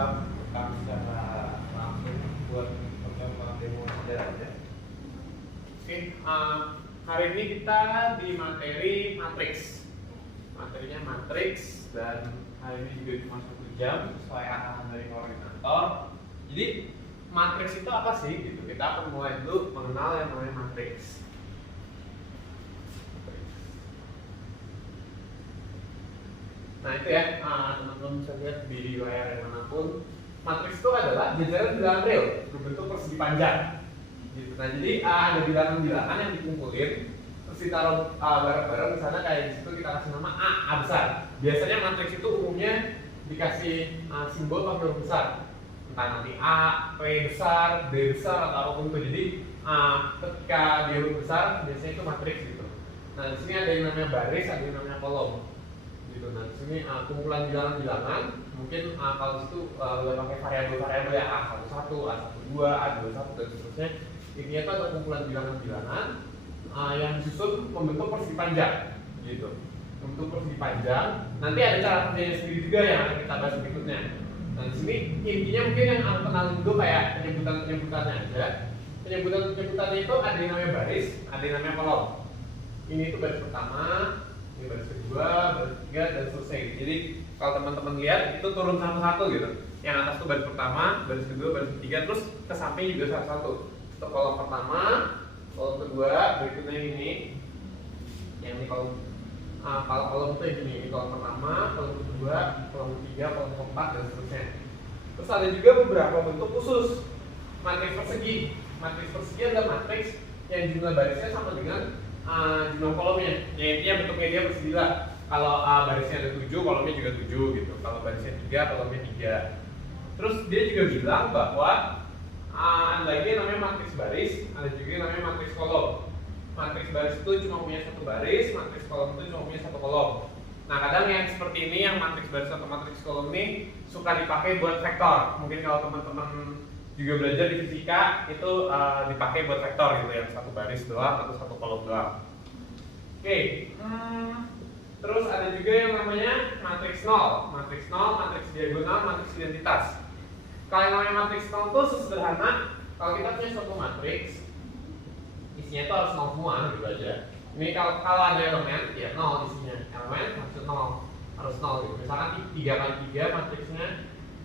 rekam secara langsung buat percobaan demo aja. Oke, hari ini kita di materi matriks. Materinya matriks dan hari ini juga cuma 1 jam sesuai arahan dari koordinator. Jadi matriks itu apa sih? Gitu. Kita akan mulai dulu mengenal yang namanya matriks. Nah itu ya, teman-teman bisa lihat di layar yang manapun. Matriks itu adalah jajaran bilangan real berbentuk persegi panjang. Gitu. Nah jadi ada bilangan-bilangan yang dikumpulin, terus ditaruh bareng-bareng. Misalnya kayak di situ kita kasih nama A besar. Biasanya matriks itu umumnya dikasih simbol pakai huruf besar. Entah nanti A, P besar, B besar atau apapun itu. Jadi ketika dia huruf besar, biasanya itu matriks gitu. Nah di sini ada yang namanya baris, ada yang namanya kolom. Gitu. Nah di sini kumpulan bilangan-bilangan. Mungkin kalau situ udah pakai variabel-variabel ya A11, A12, A21 dan seterusnya. Intinya itu ada kumpulan bilangan-bilangan yang disusun membentuk persegi panjang. Gitu. Membentuk persegi panjang. Nanti ada cara kerjanya sendiri juga yang akan kita bahas berikutnya. Nah di sini intinya mungkin yang aku kenalin dulu kayak penyebutannya aja. Penyebutannya itu ada yang namanya baris, ada yang namanya kolom. Ini itu baris pertama, ini baris kedua, baris ketiga dan seterusnya. Jadi kalau teman-teman lihat itu turun satu-satu gitu. Yang atas itu baris pertama, baris kedua, baris ketiga, terus ke samping juga satu-satu. Untuk kolom pertama, kolom kedua, berikutnya ini. Yang ini kolom kolom itu yang ini kolom pertama, kolom kedua, kolom ketiga, kolom keempat dan seterusnya. Terus ada juga beberapa bentuk khusus matriks persegi. Matriks persegi adalah matriks yang jumlah barisnya sama dengan jumlah kolomnya. Ya intinya bentuknya dia persegi lah. Kalau barisnya ada 7, kolomnya juga 7 gitu. Kalau barisnya 3, kolomnya 3. Terus dia juga bilang bahwa ada lagi yang namanya matriks baris, ada juga yang namanya matriks kolom. Matriks baris itu cuma punya 1 baris, matriks kolom itu cuma punya 1 kolom. Nah kadang yang seperti ini, yang matriks baris atau matriks kolom ini suka dipakai buat vektor. Mungkin kalau teman-teman juga belajar di fisika itu dipakai buat vektor gitu, yang 1 baris doang atau 1 kolom doang. Oke, terus ada juga yang namanya matriks nol, matriks diagonal, matriks identitas. Kalau yang namanya matriks nol itu sesederhana, kalau kita punya suatu matriks, isinya itu harus 0 semua gitu aja. Ini kalau ada elemen, ya 0 isinya. Elemen maksud 0, harus 0 gitu. Misalkan 3x3 matriksnya.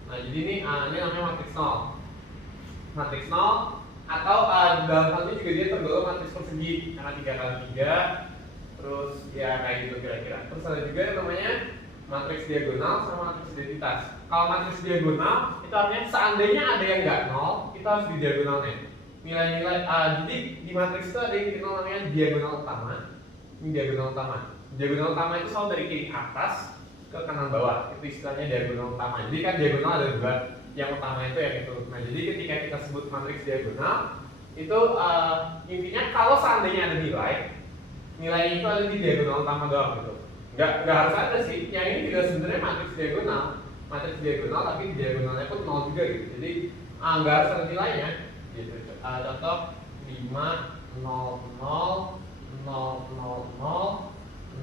Nah jadi ini namanya matriks 0. Matriks 0 atau dalam hal ini juga dia tergolong matriks persegi karena 3x3. Terus ya kayak gitu kira-kira. Terus ada juga yang namanya matriks diagonal sama matriks identitas. Kalau matriks diagonal itu artinya seandainya ada yang nggak 0, kita harus di diagonalnya. Nilai-nilai jadi di matriks itu ada yang dikenal namanya diagonal utama. Ini diagonal utama. Diagonal utama itu selalu dari kiri atas ke kanan bawah. Itu istilahnya diagonal utama. Jadi kan diagonal ada 2. Yang utama itu yang itu. Nah, jadi ketika kita sebut matriks diagonal itu intinya kalau seandainya ada nilai itu ada di diagonal utama doang gitu. Nggak harus ada sih. Yang ini juga sebenarnya matriks diagonal tapi di diagonalnya pun 0 juga gitu. Jadi nggak harus ada nilainya. Gitu. Contoh 5, 0, 0, 0, 0,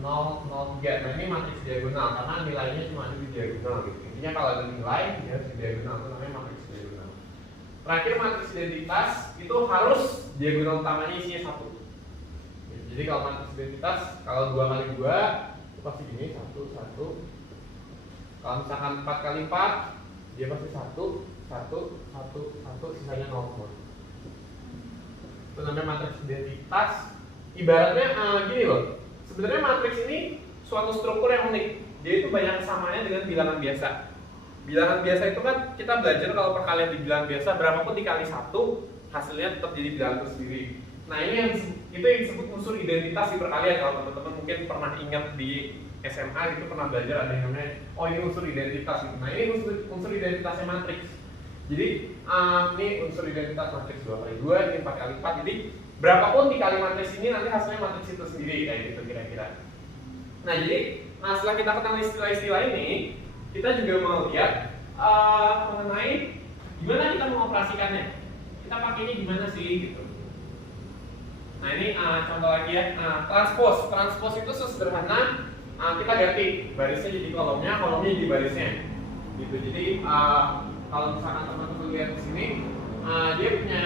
0, 0, 3. Nah ini matriks diagonal karena nilainya cuma ada di diagonal gitu. Intinya kalau ada nilai dia harus di diagonal, itu namanya matriks diagonal. Terakhir matriks identitas itu harus diagonal utamanya isinya 1. Jadi kalau matriks identitas kalau 2x2 itu pasti gini 1, 1. Kalau misalkan 4x4 dia pasti 1, 1, sisanya 0. Itu namanya matriks identitas. Ibaratnya gini loh. Sebenarnya matriks ini suatu struktur yang unik. Dia itu banyak kesamaannya dengan bilangan biasa. Bilangan biasa itu kan kita belajar kalau perkalian di bilangan biasa berapapun dikali 1 hasilnya tetap jadi bilangan tersendiri. Nah ini itu yang disebut unsur identitas di perkalian. Kalau teman-teman mungkin pernah ingat di SMA gitu pernah belajar ada yang namanya ini unsur identitas gitu. Nah ini unsur identitasnya matriks. Jadi ini unsur identitas matriks 2x2, ini 4x4. Jadi berapapun dikali matriks ini nanti hasilnya matriks itu sendiri kayak gitu kira-kira. Nah jadi setelah kita kenal istilah-istilah ini, kita juga mau lihat mengenai gimana kita mengoperasikannya. Kita pakainya gimana sih gitu. Nah ini contoh lagi ya. Transpose itu sesederhana kita ganti barisnya jadi kolomnya jadi barisnya. Gitu. Jadi Kalau misalkan teman-teman lihat di sini, dia punya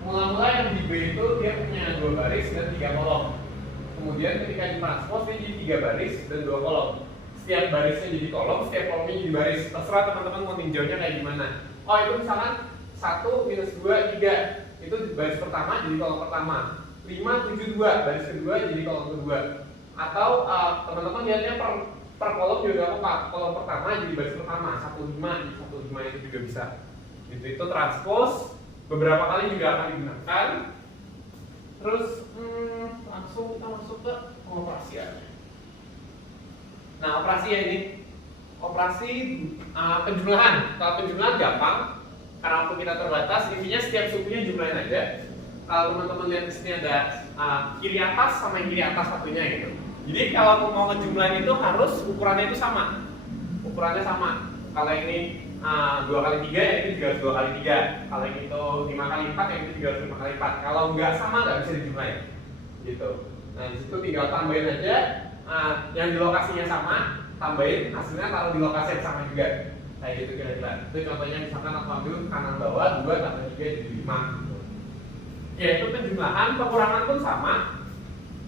mula-mula yang di B itu dia punya 2 baris dan 3 kolom. Kemudian ketika ditranspos dia jadi 3 baris dan 2 kolom. Setiap barisnya jadi kolom, setiap kolomnya jadi baris. Terserah teman-teman mau tinjaunya kayak gimana. Oh itu misalkan 1 minus 2 3 itu baris pertama jadi kolom pertama. 5 7 2 baris kedua jadi kolom kedua. Atau teman-teman lihatnya per kolom juga apa? Kolom pertama jadi baris pertama 1 5 jadi 1 5 itu juga bisa. Gitu itu transpose beberapa kali juga akan digunakan. Terus langsung kita masuk ke pengoperasiannya. Nah operasi ya ini operasi penjumlahan. Kalau penjumlahan gampang karena waktu kita terbatas, intinya setiap sukunya jumlahin aja. Kalau teman-teman lihat di sini ada kiri atas sama yang kiri atas satunya gitu. Jadi kalau mau ngejumlahin itu harus ukurannya itu sama. Ukurannya sama. Kalau ini 2 kali 3 ya itu juga harus 2 kali 3. Kalau yang itu 5 kali 4 yang itu juga harus 5 kali 4. Kalau nggak sama nggak bisa dijumlahin. Gitu. Nah di situ tinggal tambahin aja yang di lokasinya sama, tambahin hasilnya taruh di lokasi yang sama juga. Kayak gitu kira-kira. Itu contohnya misalkan aku ambil kanan bawah 2 tambah 3 jadi 5. Ya itu penjumlahan, pengurangan pun sama.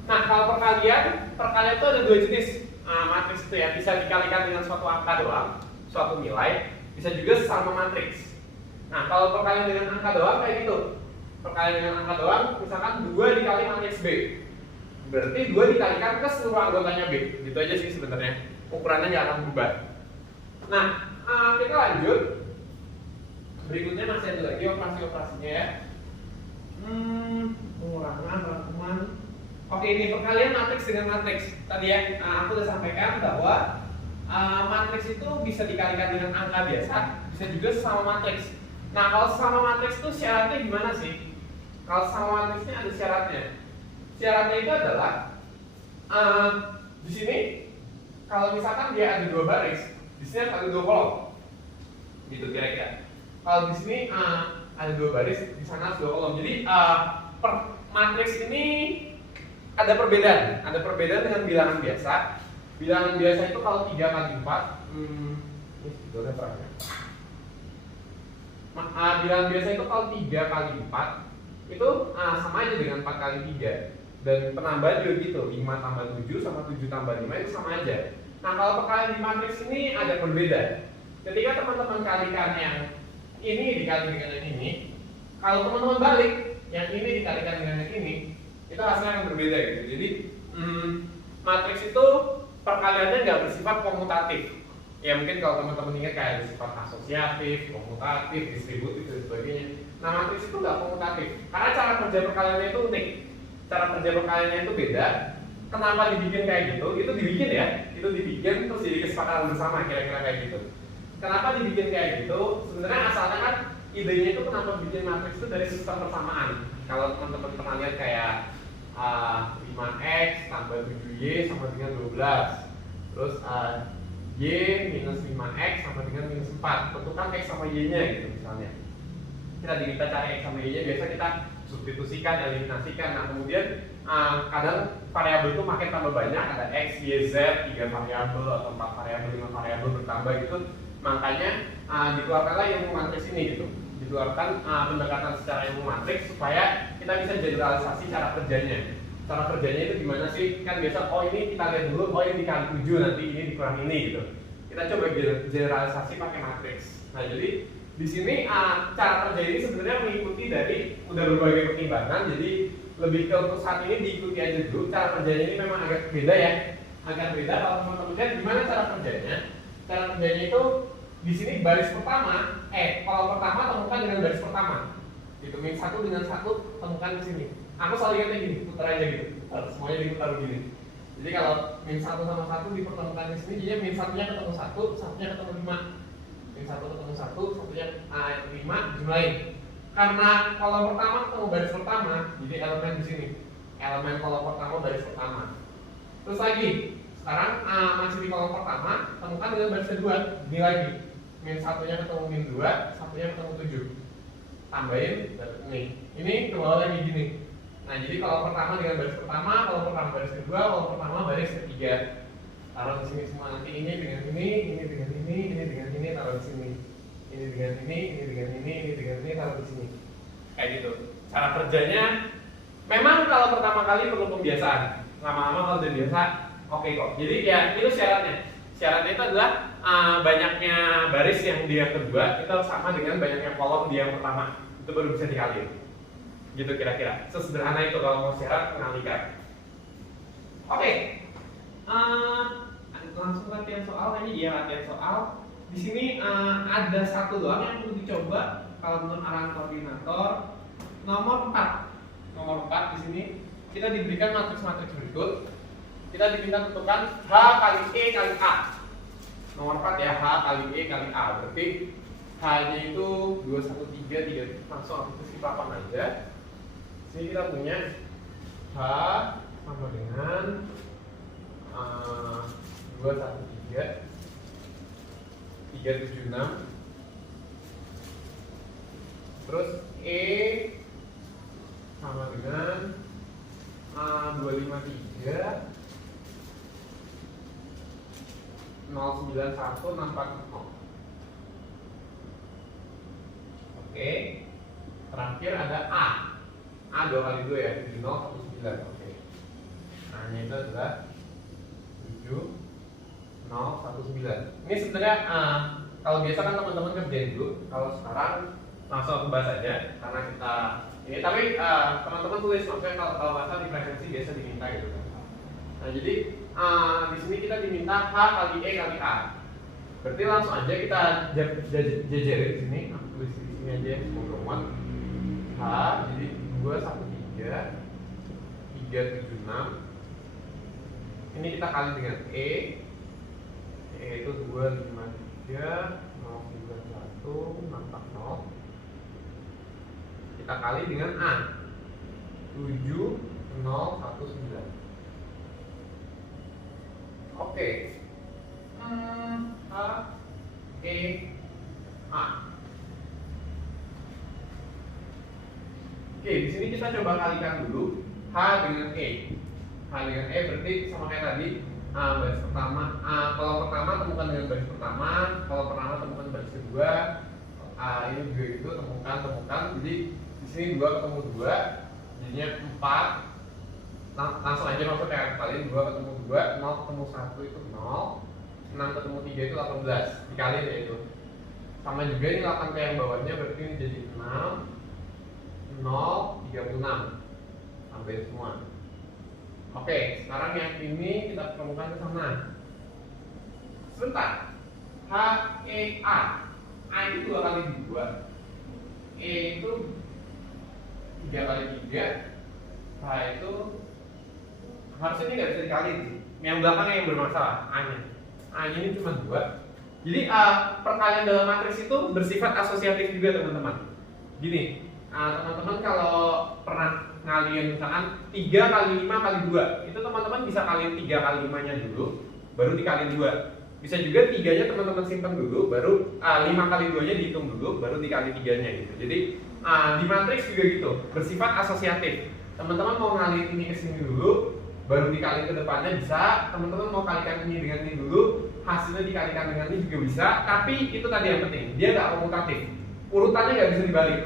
Nah kalau perkalian itu ada 2 jenis matriks itu ya, bisa dikalikan dengan suatu angka doang, suatu nilai, bisa juga sesama matriks. Nah kalau perkalian dengan angka doang kayak gitu, perkalian dengan angka doang, misalkan 2 dikali matriks B, berarti 2 dikalikan ke seluruh anggotanya B, gitu aja sih sebenarnya, ukurannya nggak akan berubah. Nah kita lanjut, berikutnya masih ada lagi operasi-operasinya ya. Pengurangan, rangkuman. Oke ini perkalian matriks dengan matriks. Tadi ya aku udah sampaikan bahwa matriks itu bisa dikalikan dengan angka biasa, bisa juga sesama matriks. Nah kalau sesama matriks itu syaratnya gimana sih? Kalau sesama matriksnya ada syaratnya. Syaratnya itu adalah di sini kalau misalkan dia ada 2 baris, di sini ada 2 kolom, gitu kira-kira. Kalau di sini ada 2 baris, di sana 2 kolom. Jadi per matriks ini ada perbedaan dengan bilangan biasa. Bilangan biasa itu kalau 3 kali 4 ini sebetulnya terangnya. Bilangan biasa itu kalau 3 kali 4 itu sama aja dengan 4 kali 3. Dan penambahan juga gitu, 5 tambah 7 sama 7 tambah 5 itu sama aja. Nah kalau perkalian di matriks ini ada berbeda. Ketika teman-teman kalikan yang ini dikali dengan yang ini, kalau teman-teman balik, yang ini dikalikan dengan yang ini, itu hasilnya akan berbeda gitu. Jadi matriks itu perkaliannya nggak bersifat komutatif. Ya mungkin kalau teman-teman ingat kayak bersifat asosiatif, komutatif, distributif dan sebagainya. Nah matriks itu nggak komutatif, karena cara kerja perkaliannya itu unik. Cara kerja perkaliannya itu beda. Kenapa dibikin kayak gitu? Itu dibikin ya, itu dibikin terus jadi kesepakatan bersama kira-kira kayak gitu. Kenapa dibikin kayak gitu? Sebenarnya asalnya kan idenya itu kenapa bikin matriks itu dari sistem persamaan. Kalau teman-teman pernah lihat kayak 5x tambah 7y sama dengan 12. Terus y minus 5x sama dengan minus 4. Tentukan x sama y-nya gitu misalnya. Kita diminta cari x sama y-nya, biasa kita substitusikan, eliminasikan. Nah kemudian kadang variabel itu makin tambah banyak, ada x, y, z, 3 variabel atau 4 variabel, 5 variabel bertambah gitu. Makanya dikeluarkanlah ilmu matriks ini gitu. Dikeluarkan pendekatan secara ilmu matriks supaya kita bisa generalisasi cara kerjanya. Cara kerjanya itu gimana sih? Kan biasa, oh ini kita lihat dulu, oh ini dikali 7, nanti ini dikurang ini gitu. Kita coba generalisasi pakai matriks. Nah jadi di sini cara kerja ini sebenarnya mengikuti dari udah berbagai pertimbangan. Jadi lebih ke untuk saat ini diikuti aja dulu. Cara kerjanya ini memang agak beda ya, agak beda. Kalau teman-teman lihat gimana cara kerjanya? Cara kerjanya itu di sini baris pertama, kolom pertama temukan dengan baris pertama. Gitu, min 1 dengan 1 temukan di sini. Aku selalu ingatnya gini, putar aja gitu. Semuanya diputar begini. Jadi kalau min 1 sama 1 dipertemukan di sini, jadi min 1-nya ketemu 1, 1-nya ketemu 5. Min 1 ketemu 1, 1-nya 5 jumlahin. Karena kolom pertama ketemu baris pertama, jadi elemen di sini. Elemen kolom pertama baris pertama. Terus lagi, sekarang masih di kolom pertama, temukan dengan baris kedua, ini lagi. Min 1-nya ketemu min 2, 1-nya ketemu 7. Tambahin, nih. Ini ke bawah lagi gini. Nah, jadi kolom pertama dengan baris pertama, kolom pertama baris kedua, kolom pertama baris ketiga. Taruh di sini semua, nanti ini dengan ini dengan ini dengan ini taruh di sini. Ini ini dengan ini dengan ini taruh di sini. Kayak gitu. Cara kerjanya memang kalau pertama kali perlu pembiasaan. Lama-lama kalau udah biasa, oke kok. Jadi ya itu syaratnya. Syaratnya itu adalah banyaknya baris yang di yang kedua itu sama dengan banyaknya kolom di yang pertama. Itu baru bisa dikali. Gitu kira-kira. Sesederhana itu kalau mau syarat pengalikan. Oke. Langsung latihan soal aja. Iya, latihan soal. Di sini ada satu doang yang perlu dicoba kalau menurut arahan koordinator. Nomor 4. Nomor 4 di sini kita diberikan matriks-matriks berikut. Kita diminta tentukan H kali E kali A. Nomor 4 ya, H kali E kali A. Berarti H-nya itu 2, 1, 3, 3. Langsung aktifasi papan aja. Sini kita punya H sama dengan 2, 1, 3, 3, 7, 6. Terus E sama dengan 2, 5, 3, 0, 9, 1, 6, 4, 0. Oke. Terakhir ada A. A 2 kali 2 ya, 7, 0, 1, 9. Oke. A-nya itu adalah 7, 0, 1, 9. Ini sebenarnya kalau biasa kan teman-teman kerjain dulu. Kalau sekarang langsung aku bahas aja karena kita ini. Tapi teman-teman tulis maksudnya kalau bahasa di presensi biasa diminta gitu kan. Nah jadi di sini kita diminta H kali E kali A. Berarti langsung aja kita jajarin di sini. Aku tulis di sini aja pengumuman H jadi 2, 1, 3, 3, 7, 6. Ini kita kali dengan E. E itu 2, 5, 3, 0, 9, 1, 6, 4, 0. Kita kali dengan A 7, 0, 1, 9. Oke. H, E, A. Oke, di sini kita coba kalikan dulu H dengan E. H dengan E berarti sama kayak tadi. Baris pertama, kalau pertama temukan dengan baris pertama, kalau pertama temukan baris kedua. Ini juga gitu, temukan. Jadi di sini 2 ketemu 2, jadinya 4. Langsung aja masuk kayak kalian 2 ketemu 2, 0 ketemu 1 itu 0, 6 ketemu 3 itu 18. Dikaliin ya itu. Sama juga ini 8 kayak yang bawahnya berarti ini jadi 6, 0, 36. Sampai semua. Oke, sekarang yang ini kita pertemukan ke sana. Sebentar. H, E, A. A itu 2 kali 2. E itu 3 kali 3. H itu harusnya ini nggak bisa dikaliin sih. Yang belakangnya yang bermasalah, A-nya. A-nya ini cuma 2. Jadi perkalian dalam matriks itu bersifat asosiatif juga teman-teman. Gini, teman-teman kalau pernah ngaliin misalkan 3 kali 5 kali 2, itu teman-teman bisa kaliin 3 kali 5 nya dulu, baru dikaliin 2. Bisa juga 3 nya teman-teman simpan dulu, baru 5 kali 2 nya dihitung dulu, baru dikali 3 nya gitu. Jadi di matriks juga gitu, bersifat asosiatif. Teman-teman mau ngaliin ini ke sini dulu, baru dikali ke depannya bisa. Teman-teman mau kalikan ini dengan ini dulu, hasilnya dikalikan dengan ini juga bisa. Tapi itu tadi yang penting, dia nggak komutatif. Urutannya nggak bisa dibalik,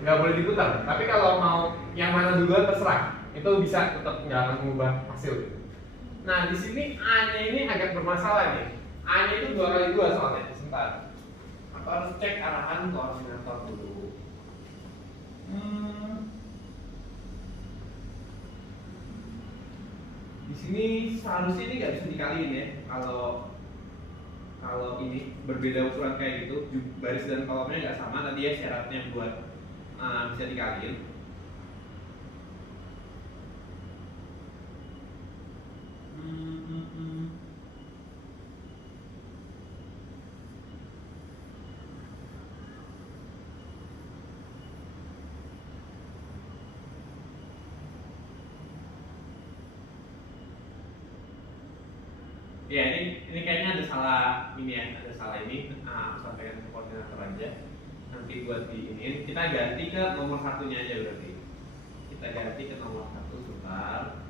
nggak boleh diputar. Tapi kalau mau yang mana duluan terserah, itu bisa tetap nggak akan mengubah hasil. Nah di sini A-nya ini agak bermasalah nih. A-nya itu 2 kali 2 soalnya. Sebentar, aku harus cek arahan koordinator dulu. Di sini seharusnya ini nggak bisa dikaliin ya. Kalau ini berbeda ukuran kayak gitu, baris dan kolomnya nggak sama, tadi ya syaratnya buat bisa dikaliin. Ya ini kayaknya ada salah ini ya, ada salah ini. Sampaikan ke koordinator aja. Nanti buat di ini kita ganti ke nomor satunya aja berarti. Kita ganti ke nomor 1 sebentar.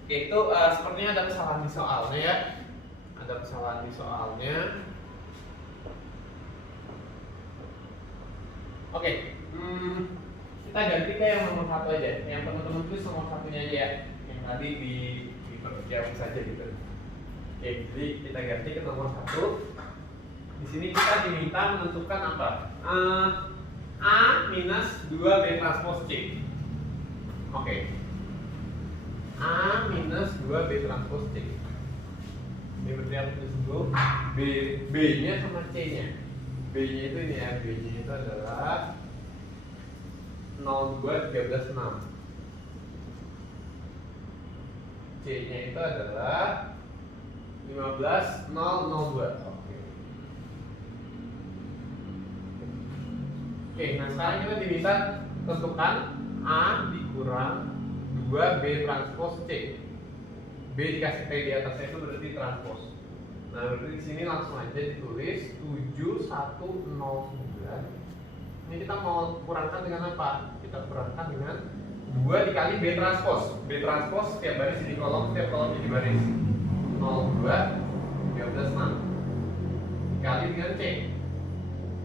Oke, itu sepertinya ada kesalahan di soalnya ya. Ada ada kesalahan di soalnya. Oke, kita ganti ke yang nomor 1 aja. Yang teman-teman tulis nomor 1-nya aja ya. Yang tadi di pekerjaan saja gitu. Oke, jadi kita ganti ke nomor 1. Di sini kita diminta menentukan apa? A minus 2B transpose C. Oke. A minus 2B transpose C. Ini berarti aku tulis dulu B-nya sama C-nya. B-nya itu ini ya, B-nya itu adalah 02 13 6. C-nya itu adalah 15 002. Oke, nah sekarang kita diminta tentukan A dikurang 2B transpose C. B dikasih T di atasnya itu berarti transpose. Nah, berarti di sini langsung aja ditulis 7109. Ini kita mau kurangkan dengan apa? Kita kurangkan dengan 2 dikali B transpose. B transpose setiap baris jadi kolom, setiap kolom jadi baris. 02 13 6 dikali dengan C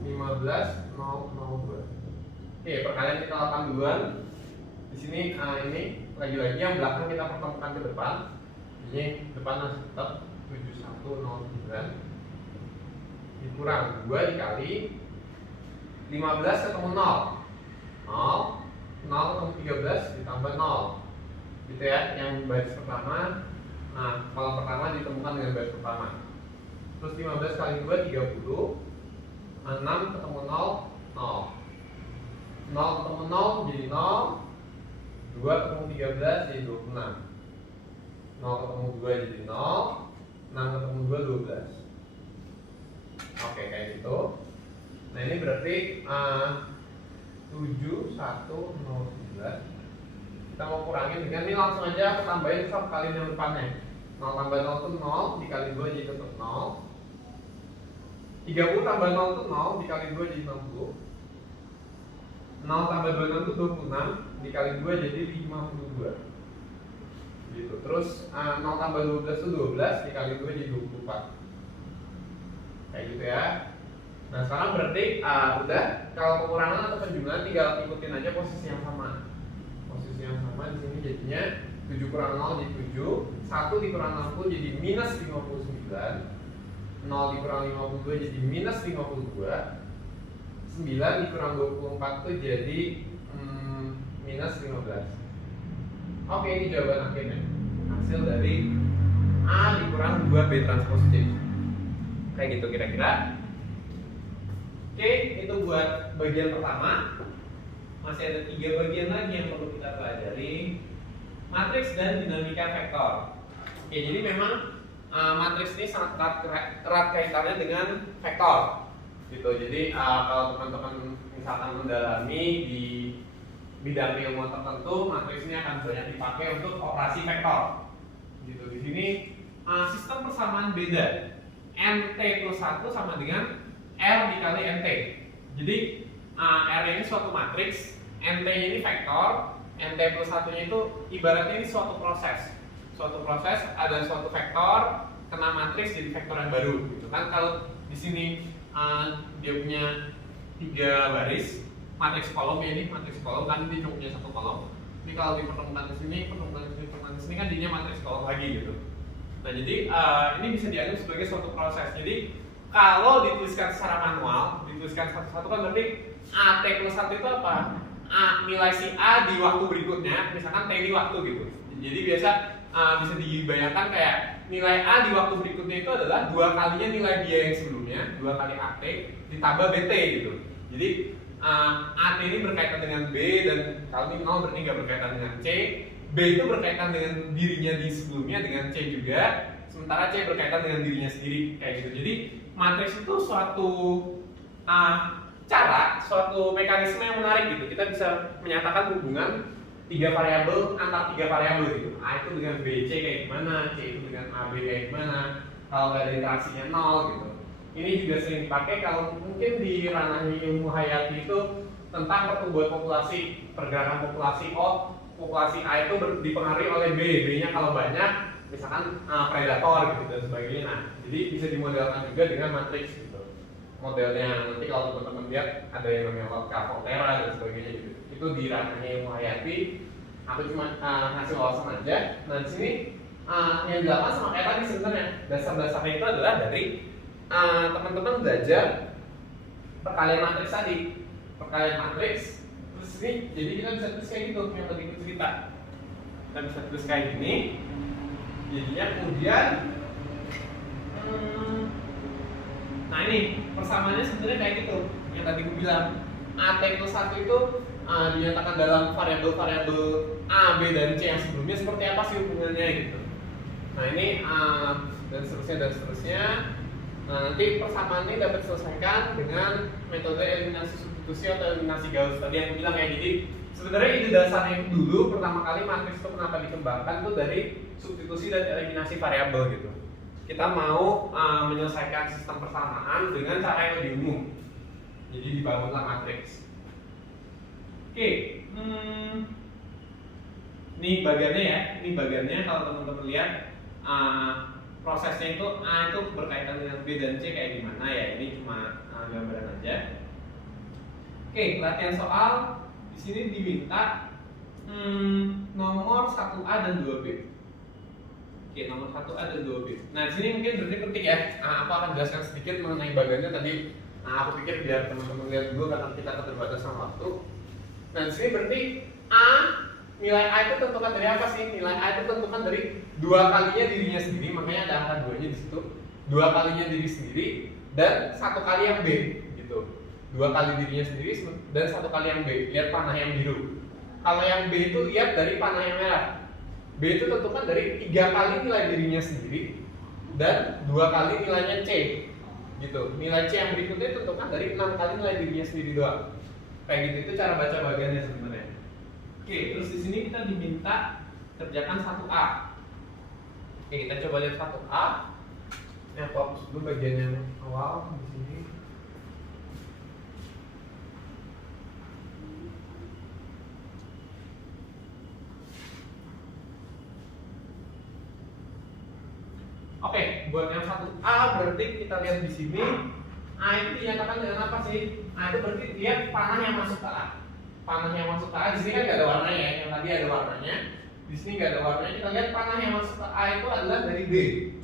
15 002. Oke, perkalian kita lakukan duluan. Di sini ini lagi-lagi yang belakang kita pertemukan ke depan. Ini depan masih tetap 7109 dikurang 2 dikali 15 ketemu 0 ketemu 13 ditambah 0 gitu ya, yang baris pertama. Nah, kolom pertama ditemukan dengan baris pertama. Terus 15 kali 2 30, 6 ketemu 0 0 ketemu 0 jadi 0, 2 ketemu 13 jadi 26, 0 ketemu 2 jadi 0, 6 ketemu 2 12. Oke, kayak gitu. Nah, ini berarti 7109 kita mau kurangin dengan ini, langsung aja aku tambahin sub kali yang depannya. 0 tambah 0 itu 0, dikali 2 jadi tetap 0. 30 tambah 0 itu 0, dikali 2 jadi 60. 0 tambah 26 itu 26, dikali 2 jadi 52. Gitu. Terus 0 tambah 12 itu 12, dikali 2 jadi 24. Kayak gitu ya. Nah, sekarang berarti udah, kalau pengurangan atau penjumlahan tinggal ikutin aja posisi yang sama. Posisi yang sama di sini jadinya 7 kurang 0 jadi 7, 1 dikurang 60 jadi minus 59, 0 dikurang 52 jadi minus 52, 9 dikurang 24 itu jadi minus 15. Oke, ini jawaban akhirnya. Hasil dari A dikurang 2B transpose C. Kayak gitu kira-kira. Oke, itu buat bagian pertama. Masih ada 3 bagian lagi yang perlu kita pelajari. Matriks dan dinamika vektor. Oke, jadi memang matriks ini sangat erat kaitannya dengan vektor. Gitu. Jadi kalau teman-teman misalkan mendalami di bidang ilmu tertentu, matriks ini akan banyak dipakai untuk operasi vektor. Gitu. Di sini sistem persamaan beda. NT plus 1 sama dengan R dikali NT. Jadi R ini suatu matriks, NT ini vektor, NT plus 1-nya itu ibaratnya ini suatu proses. Suatu proses, ada suatu vektor, kena matriks jadi vektor yang baru. Gitu kan, kalau di sini dia punya 3 baris, matriks kolom ya, ini matriks kolom kan, dia cuma punya 1 kolom. Ini kalau dipertemukan di sini, pertemukan di sini kan jadinya matriks kolom lagi gitu. Nah, jadi ini bisa dianggap sebagai suatu proses. Jadi kalau dituliskan secara manual, dituliskan satu-satu kan berarti AT plus 1 itu apa? Nilai si A di waktu berikutnya, misalkan T ini waktu gitu. Jadi biasa bisa dibayangkan kayak nilai A di waktu berikutnya itu adalah 2 kalinya nilai dia yang sebelumnya, 2 kali AT ditambah BT gitu. Jadi AT ini berkaitan dengan B, dan kalau ini 0 berarti nggak berkaitan dengan C. B itu berkaitan dengan dirinya di sebelumnya dengan C juga, sementara C berkaitan dengan dirinya sendiri kayak gitu. Jadi matriks itu suatu cara, suatu mekanisme yang menarik gitu. Kita bisa menyatakan hubungan 3 variabel antar 3 variabel gitu. A itu dengan BC kayak gimana, C itu dengan AB kayak gimana. Kalau nggak ada interaksinya 0 gitu. Ini juga sering dipakai kalau mungkin di ranah ilmu hayati itu tentang pertumbuhan populasi, pergerakan populasi. Populasi A itu dipengaruhi oleh B, B-nya kalau banyak misalkan predator gitu dan sebagainya. Nah, jadi bisa dimodelkan juga dengan matriks gitu. Modelnya nanti kalau teman-teman lihat ada yang namanya Lotka Volterra dan sebagainya gitu. Itu di ranahnya ilmu hayati. Aku cuma ngasih wawasan aja. Nah di sini yang dilakukan sama kayak tadi sebenarnya dasar-dasarnya itu adalah dari teman-teman belajar perkalian matriks tadi, perkalian matriks. Terus ini jadi kita bisa tulis kayak gitu yang tadi aku cerita. Kita bisa tulis kayak gini. Jadinya kemudian nah ini persamaannya sebenarnya kayak gitu yang tadi gue bilang AT plus 1 itu dinyatakan dalam variabel-variabel A, B, dan C yang sebelumnya seperti apa sih hubungannya gitu. Nah ini dan seterusnya. Nah, nanti persamaan ini dapat diselesaikan dengan metode eliminasi substitusi atau eliminasi Gauss tadi yang aku bilang ya. Jadi sebenarnya ide dasarnya dulu pertama kali matriks itu kenapa dikembangkan tuh dari substitusi dan eliminasi variabel gitu. Kita mau menyelesaikan sistem persamaan dengan cara yang lebih umum. Jadi dibangunlah matriks. Oke, ini bagiannya ya. Ini bagiannya kalau teman-teman lihat prosesnya itu A itu berkaitan dengan B dan C kayak gimana ya. Ini cuma gambaran aja. Oke, latihan soal di sini diminta nomor 1A dan 2B. Oke, nomor 1A dan 2B. Nah, di sini mungkin berarti penting ya. Aku akan jelaskan sedikit mengenai bagiannya tadi. Aku pikir biar teman-teman lihat dulu karena kita keterbatasan waktu. Nah, di sini berarti nilai A itu tentukan dari apa sih? Nilai A itu tentukan dari 2 kalinya dirinya sendiri, makanya ada angka 2-nya di situ. 2 kalinya diri sendiri dan 1 kali yang B gitu. 2 kali dirinya sendiri dan 1 kali yang B. Lihat panah yang biru. Kalau yang B itu lihat dari panah yang merah. B itu tentukan dari 3 kali nilai dirinya sendiri dan 2 kali nilainya C gitu. Nilai C yang berikutnya tentukan dari 6 kali nilai dirinya sendiri doang. Kayak gitu, itu cara baca bagiannya sebenarnya. Oke, terus di sini kita diminta kerjakan 1A. Oke, kita coba lihat 1A. Ini aku hapus dulu bagian yang awal di sini. Oke, buat yang 1A berarti kita lihat di sini A itu dinyatakan dengan apa sih? A itu berarti lihat panah yang masuk ke A. Panah yang masuk ke A di sini kan nggak ada warnanya ya. Yang tadi ada warnanya. Di sini nggak ada warnanya. Kita lihat panah yang masuk ke A itu adalah dari B.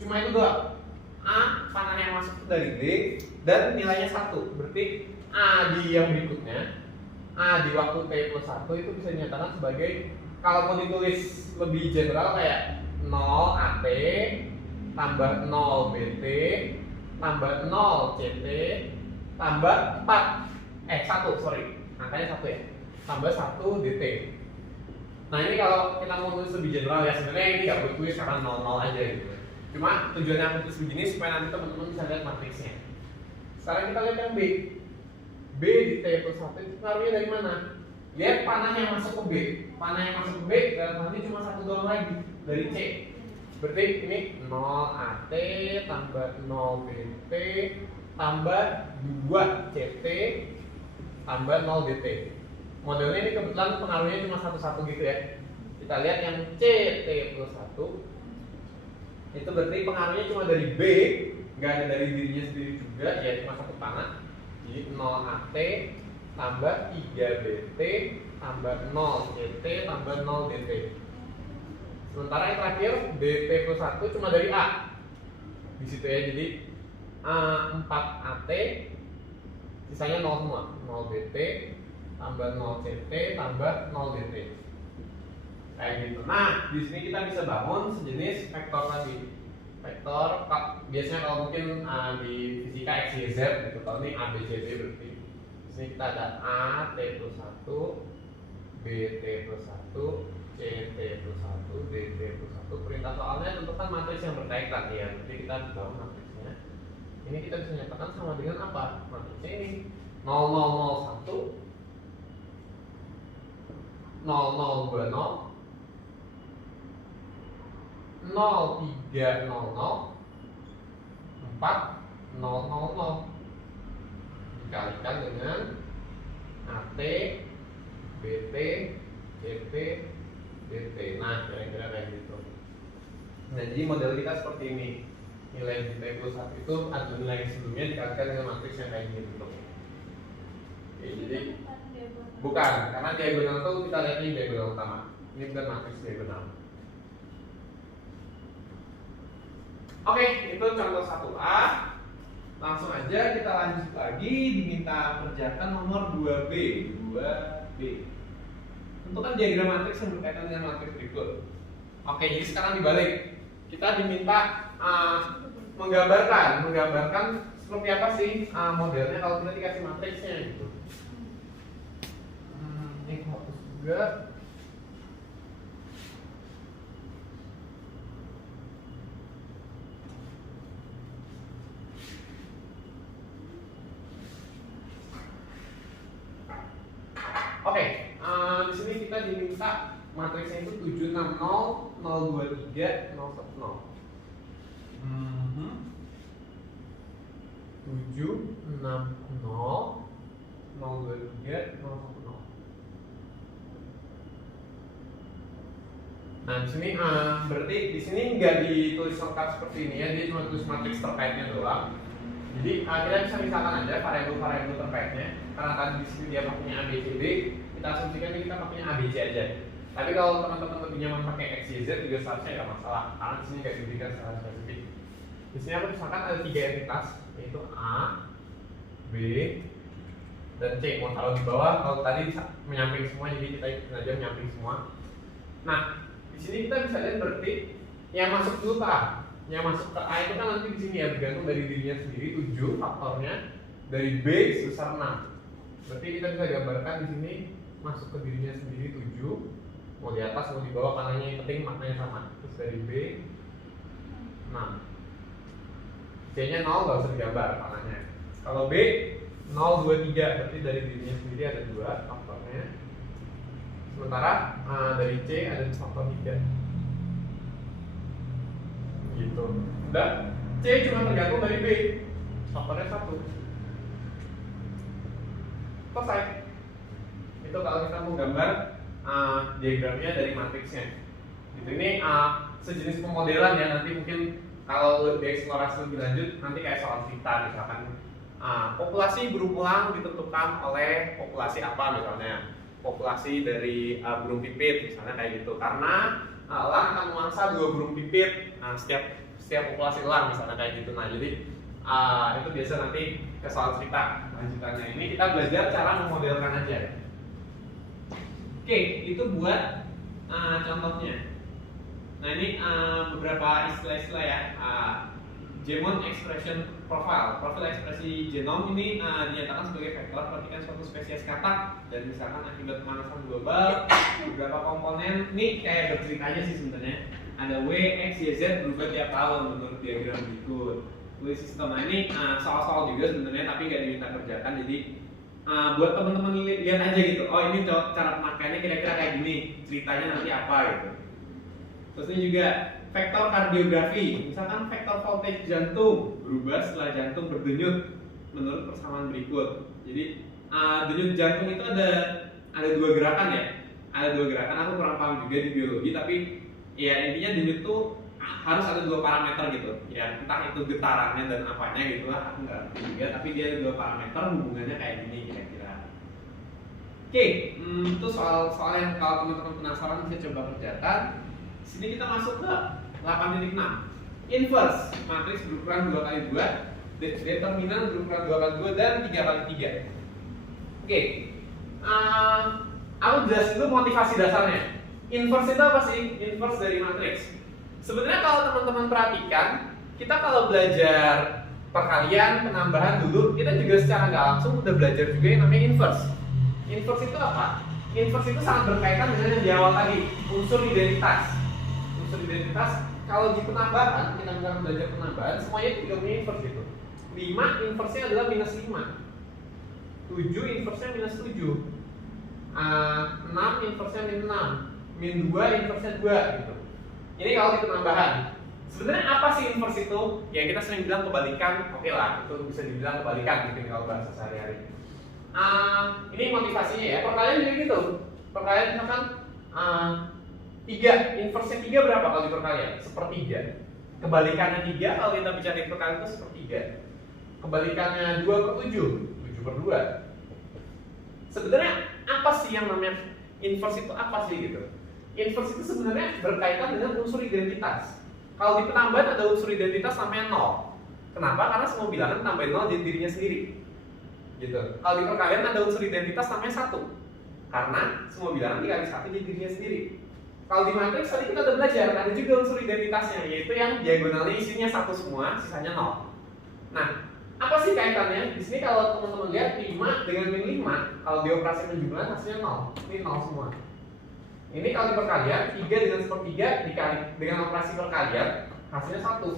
Cuma itu doang. A panah yang masuk dari B dan nilainya 1. Berarti A di yang berikutnya, A di waktu T plus 1 itu bisa dinyatakan sebagai, kalau mau ditulis lebih general kayak 0 AT tambah 0 BT tambah 0 CT tambah 1 sorry, angkanya 1 ya, tambah 1 DT. Nah ini kalau kita mau tulis lebih general ya, sebenarnya ini nggak perlu tulis karena 00 aja gitu. Cuma tujuannya aku tulis begini supaya nanti teman-teman bisa lihat matriksnya. Sekarang kita lihat yang B. B di T plus 1 itu pengaruhnya dari mana? Lihat panah yang masuk ke B. Panah yang masuk ke B dalam hal ini cuma 1 doang lagi, dari C. Berarti ini 0 AT tambah 0 BT tambah 2 CT tambah 0 DT. Modelnya ini kebetulan pengaruhnya cuma 1-1 gitu ya. Kita lihat yang CT plus 1 itu berarti pengaruhnya cuma dari B, nggak ada dari dirinya sendiri juga, ya cuma 1 panah. Jadi 0 AT tambah 3 BT tambah 0 CT tambah 0 DT. Sementara yang terakhir DT plus 1 cuma dari A di situ ya. Jadi 4 AT sisanya 0 semua. 0 BT tambah 0 CT tambah 0 DT. Kayak gitu. Nah, di sini kita bisa bangun sejenis vektor tadi. Vektor biasanya kalau mungkin di fisika X, Y, Z gitu. Kalau ini A, B, C, D berarti. Di sini kita ada A T plus 1, B T plus 1, C T plus 1, D T plus 1. Perintah soalnya tentukan matriks yang berkaitan ya. Jadi kita bangun matriksnya. Ini kita bisa nyatakan sama dengan apa? Matriksnya ini 0001 0020 0300 4000 dikalikan dengan AT BT CT DT. Nah, kira-kira kayak gitu. Nah, jadi model kita seperti ini. Nilai di tabel 1 itu ada nilai sebelumnya dikalikan dengan matriks yang kayak gini bentuknya. Oke, jadi bukan, karena diagonal itu kita lihat ini diagonal utama. Ini bukan matriks diagonal. Oke, itu contoh 1A. Langsung aja kita lanjut lagi, diminta kerjakan nomor 2B. 2B. Tentukan diagram matriks yang berkaitan dengan matriks berikut. Oke, jadi sekarang dibalik. Kita diminta menggambarkan seperti apa sih modelnya kalau kita dikasih matriksnya gitu. Ini hapus juga. Oke, di sini kita diminta matriksnya itu 760 023 010. 760 023 010. Nah, di sini berarti di sini nggak ditulis lengkap seperti ini ya, dia cuma tulis matriks terkaitnya doang. Jadi kita bisa misalkan aja variabel-variabel terkaitnya. Karena tadi di sini dia pakainya A B C D, kita asumsikan ini kita pakainya A B C aja. Tapi kalau teman-teman lebih nyaman pakai X Y Z juga seharusnya nggak masalah, karena di sini nggak diberikan secara spesifik. Di sini aku misalkan ada 3 entitas, yaitu A, B, dan C. Mau taruh di bawah, kalau tadi menyamping semua, jadi kita ikutin aja menyamping semua. Nah, di sini kita bisa lihat berarti yang masuk dulu ke A. Yang masuk ke A itu kan nanti di sini ya bergantung dari dirinya sendiri 7 faktornya, dari B sebesar 6. Berarti kita bisa gambarkan di sini masuk ke dirinya sendiri 7, mau di atas mau di bawah, karena yang penting maknanya sama. Terus dari B 6. C-nya 0 nggak usah digambar maknanya. Kalau B 0 2 3, berarti dari dirinya sendiri ada 2 faktornya. Sementara dari C ada faktor 3. Gitu. Dan C cuma tergantung dari B, faktornya 1. Selesai. Itu kalau kita mau gambar diagramnya dari matriksnya. Gitu. Ini sejenis pemodelan ya, nanti mungkin kalau dieksplorasi lebih lanjut nanti kayak soal cerita misalkan populasi burung elang ditentukan oleh populasi apa, misalnya populasi dari burung pipit misalnya kayak gitu, karena elang akan memangsa 2 burung pipit setiap populasi elang misalnya kayak gitu. Nah, jadi itu biasa nanti ke soal cerita lanjutannya. Ini kita belajar cara memodelkan aja. Oke, itu buat contohnya. Nah, ini beberapa istilah-istilah ya. Genome Expression Profile. Profil ekspresi genom ini dinyatakan sebagai vektor perhatikan suatu spesies katak, dan misalkan akibat pemanasan global beberapa komponen ini kayak berceritanya sih sebenarnya. Ada W, X, Y, Z berubah tiap tahun menurut diagram berikut. Tulis sistem. Nah, ini soal-soal juga sebenarnya tapi nggak diminta kerjakan. Jadi buat teman-teman lihat aja gitu. Oh, ini cara pemakaiannya kira-kira kayak gini. Ceritanya nanti apa gitu. Terus ini juga vektor kardiografi. Misalkan vektor voltage jantung berubah setelah jantung berdenyut menurut persamaan berikut. Jadi denyut jantung itu ada 2 gerakan ya. Ada 2 gerakan. Aku kurang paham juga di biologi, tapi ya intinya denyut itu harus ada 2 parameter gitu. Ya entah itu getarannya dan apanya gitu lah. Aku nggak ngerti juga. Tapi dia ada 2 parameter, hubungannya kayak gini kira-kira. Oke, itu soal yang kalau teman-teman penasaran bisa coba kerjakan. Sini kita masuk ke 8.6. Inverse, matriks berukuran 2x2, determinan berukuran 2x2 dan 3x3. Oke, aku jelasin dulu motivasi dasarnya. Inverse itu apa sih? Inverse dari matriks. Sebenarnya kalau teman-teman perhatikan, kita kalau belajar perkalian, penambahan dulu, kita juga secara nggak langsung udah belajar juga yang namanya inverse. Inverse itu apa? Inverse itu sangat berkaitan dengan yang di awal tadi, unsur identitas. Unsur identitas, kalau di penambahan, kita misalkan belajar penambahan, semuanya juga punya inverse gitu. 5 inverse-nya adalah minus 5. 7 inverse-nya minus 7. 6 inverse-nya minus 6. Min 2 inverse-nya 2 gitu. Ini kalau di penambahan. Sebenarnya apa sih inverse itu? Ya kita sering bilang kebalikan, oke lah, itu bisa dibilang kebalikan mungkin kalau bahasa sehari-hari. Ini motivasinya ya, perkalian juga gitu. Perkalian misalkan 3 3, inverse-nya 3 berapa kalau diperkalian? Sepertiga. Kebalikannya 3 kalau kita bicara diperkalian itu sepertiga. Kebalikannya 2/7, 7/2. Sebenarnya apa sih yang namanya inverse itu apa sih gitu? Inverse itu sebenarnya berkaitan dengan unsur identitas. Kalau di penambahan ada unsur identitas namanya 0. Kenapa? Karena semua bilangan tambahin 0 jadi dirinya sendiri. Gitu. Kalau di perkalian ada unsur identitas namanya 1. Karena semua bilangan dikali 1 jadi dirinya sendiri. Kalau di matriks tadi kita udah belajar, ada juga unsur identitasnya, yaitu yang diagonalnya isinya 1 semua, sisanya 0. Nah, apa sih kaitannya? Di sini kalau teman-teman lihat 5 dengan min 5, kalau dioperasi penjumlahan hasilnya 0. Ini 0 semua. Ini kalau di perkalian 3 dengan sepertiga dikali dengan operasi perkalian hasilnya 1.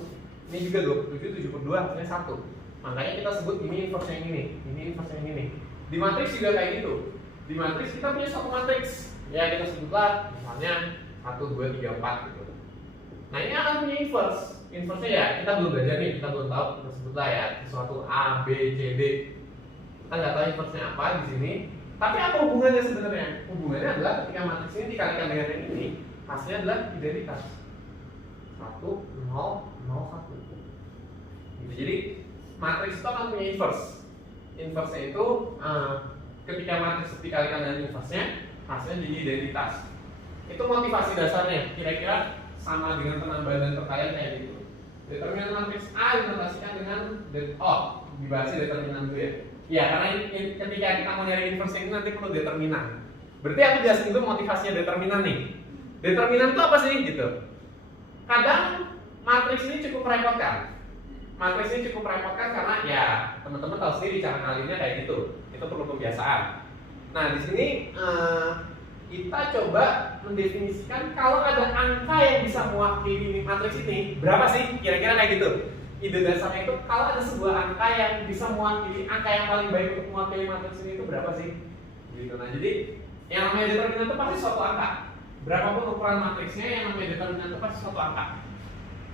Ini juga 27, 7/2 hasilnya 1. Makanya kita sebut ini inverse yang ini inverse yang ini. Di matriks juga kayak gitu. Di matriks kita punya satu matriks. Ya kita sebutlah misalnya 1, 2, 3, 4 gitu. Nah ini akan punya inverse. Inverse-nya ya kita belum belajar nih, kita belum tahu. Kita sebutlah ya sesuatu A, B, C, D. Kita nggak tahu inverse-nya apa di sini. Tapi apa hubungannya sebenarnya? Hubungannya adalah ketika matriks ini dikalikan dengan yang ini, hasilnya adalah identitas 1, 0, 0, 1. Gitu. Jadi matriks itu akan punya inverse. Inverse-nya itu ketika matriks dikalikan dengan inverse-nya, hasilnya jadi identitas. Itu motivasi dasarnya, kira-kira sama dengan penambahan dan perkalian kayak gitu. Determinan matriks A dinotasikan dengan dibahas determinan dulu ya. Ya, karena ketika kita mau nyari inverse ini nanti perlu determinan. Berarti aku jelasin dulu motivasinya determinan nih. Determinan itu apa sih gitu? Kadang matriks ini cukup merepotkan. Matriks ini cukup merepotkan karena ya teman-teman tahu sendiri cara ngalinnya kayak gitu. Itu perlu kebiasaan. Nah, di sini kita coba mendefinisikan kalau ada angka yang bisa mewakili matriks ini, berapa sih? Kira-kira kayak gitu. Ide dasarnya itu kalau ada sebuah angka yang bisa mewakili angka yang paling baik untuk mewakili matriks ini itu berapa sih? Gitu. Nah, jadi yang namanya determinan itu pasti suatu angka. Berapapun ukuran matriksnya, yang namanya determinan itu pasti suatu angka.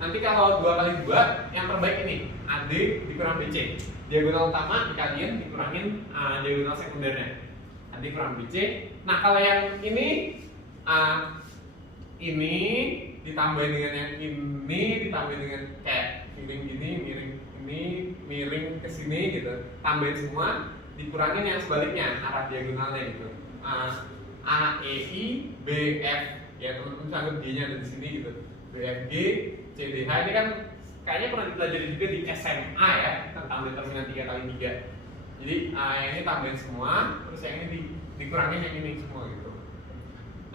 Nanti kalau 2 kali 2, yang terbaik ini AD dikurang BC. Diagonal utama dikaliin dikurangin diagonal sekundernya. AD kurang BC. Nah, kalau yang ini ditambahin dengan yang ini ditambahin dengan kayak miring gini, miring ini, miring ke sini gitu. Tambahin semua, dikurangin yang sebaliknya arah diagonalnya gitu. A, E, I, B, F. Ya, teman-teman anggap G-nya ada di sini gitu. B, F, G, C, D, H ini kan kayaknya pernah dipelajari juga di SMA ya, tentang determinan 3 kali 3. Jadi yang ini tambahin semua, terus yang ini dikurangin yang ini semua gitu.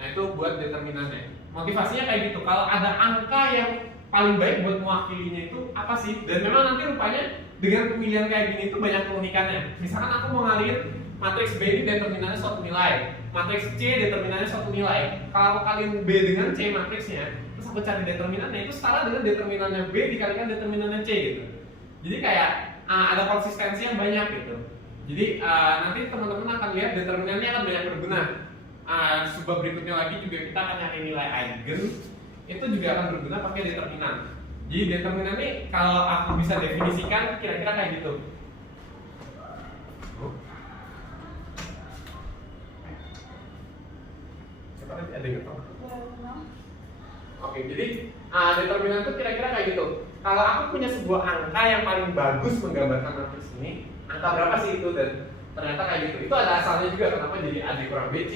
Nah, itu buat determinannya. Motivasinya kayak gitu. Kalau ada angka yang paling baik buat mewakilinya itu apa sih? Dan memang nanti rupanya dengan pemilihan kayak gini itu banyak keunikannya. Misalkan aku mau ngalihin matriks B ini determinannya suatu nilai, matriks C determinannya suatu nilai. Kalau aku kaliin B dengan C matriksnya, terus aku cari determinannya, itu setara dengan determinannya B dikalikan determinannya C gitu. Jadi kayak ada konsistensi yang banyak gitu. Jadi nanti teman-teman akan lihat determinannya akan banyak berguna. Sebab berikutnya lagi juga kita akan nyari nilai eigen, itu juga akan berguna pakai determinan. Jadi determinan ini kalau aku bisa definisikan kira-kira kayak gitu. Ada yang tahu? Oke, jadi determinan itu kira-kira kayak gitu. Kalau aku punya sebuah angka yang paling bagus menggambarkan matriks ini, angka berapa sih itu? Dan ternyata kayak gitu. Itu ada asalnya juga. Kenapa jadi AD kurang BC?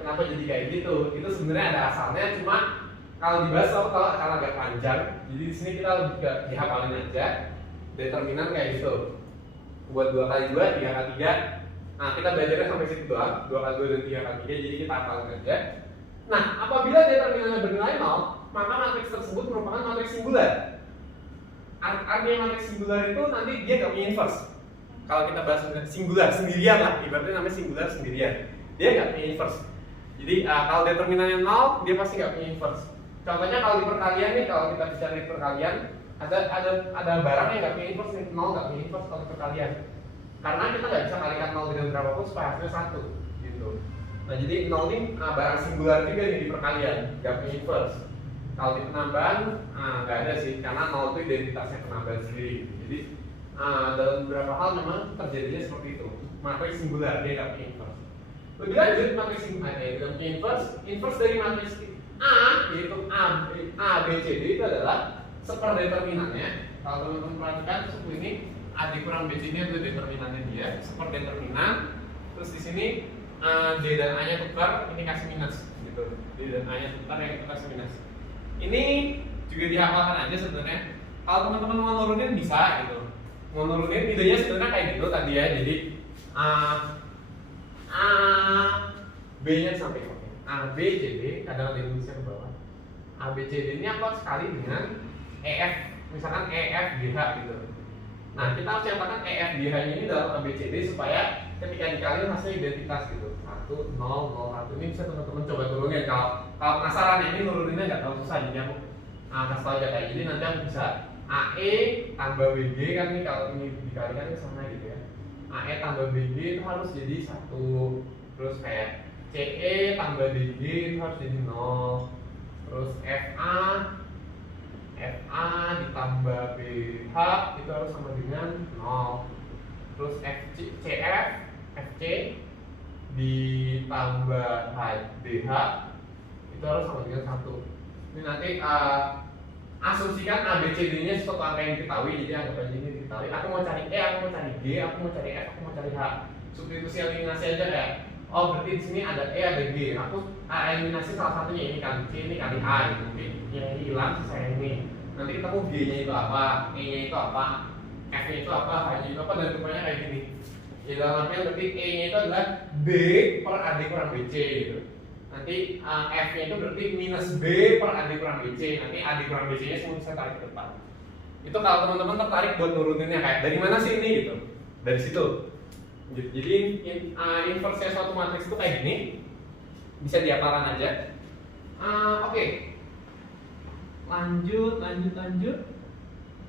Kenapa jadi kayak gitu? Itu sebenarnya ada asalnya. Cuma kalau dibahas kalau akan agak panjang. Jadi di sini kita lebih ke dihafalin aja. Determinan kayak gitu. Buat 2 kali 2, 3 kali 3. Nah, kita belajarnya sampai situ doang. 2 kali 2 dan 3 kali 3. Jadi kita hafalin aja. Nah, apabila determinannya bernilai 0, maka matriks tersebut merupakan matriks singular. Artinya matriks singular itu nanti dia nggak punya inverse. Kalau kita bahas singular sendirian lah, ibaratnya namanya singular sendirian. Dia nggak punya inverse. Jadi kalau determinannya 0, dia pasti nggak punya inverse. Contohnya kalau di perkalian nih, kalau kita bicara di perkalian, ada barang yang nggak punya inverse, 0 nggak punya inverse kalau di perkalian. Karena kita nggak bisa kalikan 0 dengan berapapun supaya hasilnya 1 gitu. Nah, jadi 0 ini barang singular juga nih di perkalian, nggak punya inverse. Kalau di penambahan nggak ada sih, karena 0 itu identitasnya penambahan sendiri. Jadi dalam beberapa hal memang terjadinya seperti itu. Matriks singular dia nggak punya inverse. Lebih lanjut, matriks singular tidak punya inverse. Inverse dari matriks A, yaitu A, B, C, D itu adalah seperdeterminannya. Kalau teman-teman perhatikan suku ini A dikurang B, C ini adalah determinannya dia, seperdeterminan. Terus di sini D dan A nya tukar, ini kasih minus gitu. D dan A nya tukar, yang itu kasih minus. Ini juga dihafalkan aja sebenarnya. Kalau teman-teman mau nurunin bisa gitu. Mau nurunin idenya sebenarnya kayak gitu tadi ya. Jadi A B nya sampai A, B, C, D, kadang Indonesia ke bawah. A, B, C, D ini apa sekali dengan EF, misalkan EF, GH gitu. Nah, kita harus nyatakan EF, GH ini dalam A, B, C, D supaya ketika dikali hasilnya identitas gitu. 1, 0, 0, 1. Ini bisa teman-teman coba turunin. Kalau penasaran ya, ini nuruninnya nggak terlalu susah. Jadi aku kasih tau aja kayak gini, nanti aku bisa AE tambah BG kan nih, kalau ini dikalikan sama gitu ya. AE tambah BG itu harus jadi 1. Terus kayak CE tambah DG itu harus jadi 0. Terus FA ditambah BH itu harus sama dengan 0. Terus FC ditambah DH itu harus sama dengan 1. Ini nanti asumsikan A, B, C, D nya suatu angka yang diketahui, jadi anggap aja ini diketahui. Aku mau cari E, aku mau cari G, aku mau cari F, aku mau cari H. Substitusi eliminasi aja kayak, oh berarti di sini ada E, ada G. Aku eliminasi salah satunya, ini kali C, ini kali A gitu. Nanti yang ini hilang, sisa yang ini. Nanti ketemu G nya itu apa, E nya itu apa, F nya itu apa, H nya itu apa, dan rupanya kayak gini. Ya dalam artian berarti E nya itu adalah B per AD kurang BC gitu. Nanti F nya itu berarti minus B per AD kurang BC. Nanti AD kurang BC nya semua saya tarik ke depan. Itu kalau teman-teman tertarik buat nuruninnya kayak dari mana sih ini gitu. Dari situ. Jadi inverse suatu matriks itu kayak gini. Bisa dihafalkan aja. Oke. Lanjut.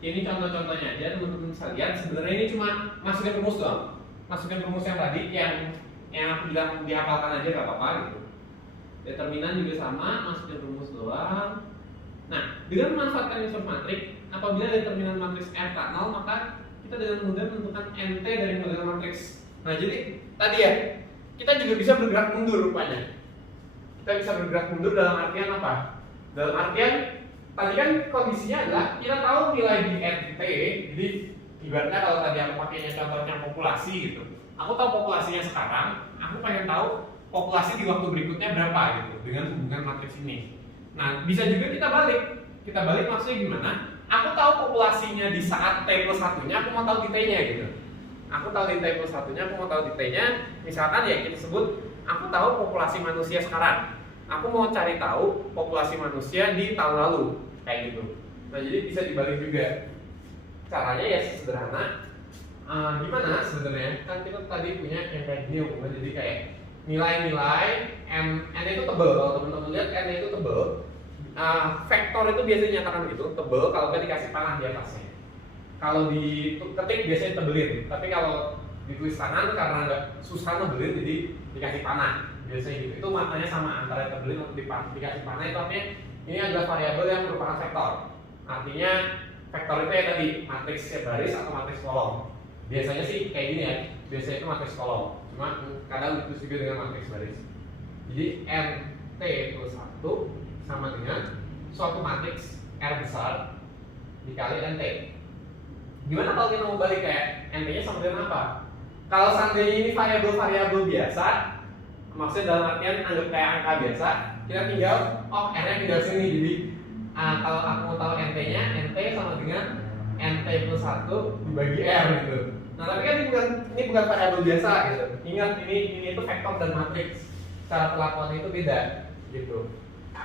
Ini contoh-contohnya aja, teman-teman bisa lihat. Sebenarnya ini cuma masukin rumus doang. Masukin rumus yang tadi yang aku bilang dihafalkan aja gak apa-apa gitu. Determinan juga sama, masukin rumus doang. Nah, dengan memanfaatkan inverse matriks, apabila determinan matriks R tak 0, maka kita dengan mudah menentukan NT dari model matriks. Nah, jadi tadi ya, kita juga bisa bergerak mundur rupanya. Kita bisa bergerak mundur dalam artian apa? Dalam artian tadi kan kondisinya adalah kita tahu nilai di NT, jadi ibaratnya kalau tadi aku pakainya contohnya populasi gitu. Aku tahu populasinya sekarang, aku pengen tahu populasi di waktu berikutnya berapa gitu dengan hubungan matriks ini. Nah, bisa juga kita balik. Kita balik maksudnya gimana? Aku tahu populasinya di saat T plus 1-nya, aku mau tahu di T-nya gitu. Aku tahu di T plus 1-nya, aku mau tahu di T-nya. Misalkan ya kita sebut, aku tahu populasi manusia sekarang. Aku mau cari tahu populasi manusia di tahun lalu. Kayak gitu. Nah, jadi bisa dibalik juga. Caranya ya sederhana. Gimana sebenarnya? Kan kita tadi punya yang kayak gini hubungan, jadi kayak nilai-nilai n itu tebel. Kalau teman-teman lihat n itu tebel, vektor itu biasanya nyatakan gitu, tebel. Kalau nggak dikasih panah di atasnya. Kalau diketik biasanya tebelin, tapi kalau ditulis tangan karena nggak susah nebelin, jadi dikasih panah biasanya gitu. Itu maknanya sama antara tebelin atau dikasih panah. Itu artinya ini adalah variabel yang merupakan vektor. Artinya vektor itu ya tadi matriks baris atau matriks kolom. Biasanya sih kayak gini ya, biasanya itu matriks kolom. Cuma kadang itu juga dengan matriks baris. Jadi NT plus 1 sama dengan suatu matriks R besar dikali NT. Gimana kalau kita mau balik kayak NT-nya sama dengan apa? Kalau seandainya ini variabel biasa, maksudnya dalam artian anggap kayak angka biasa, kita tinggal R-nya tinggal sini. Jadi kalau aku mau tahu NT-nya, NT sama dengan NT plus 1 dibagi R gitu. Nah, tapi kan ini bukan variabel biasa gitu. Ingat ini itu vektor dan matriks. Cara perlakuannya itu beda gitu.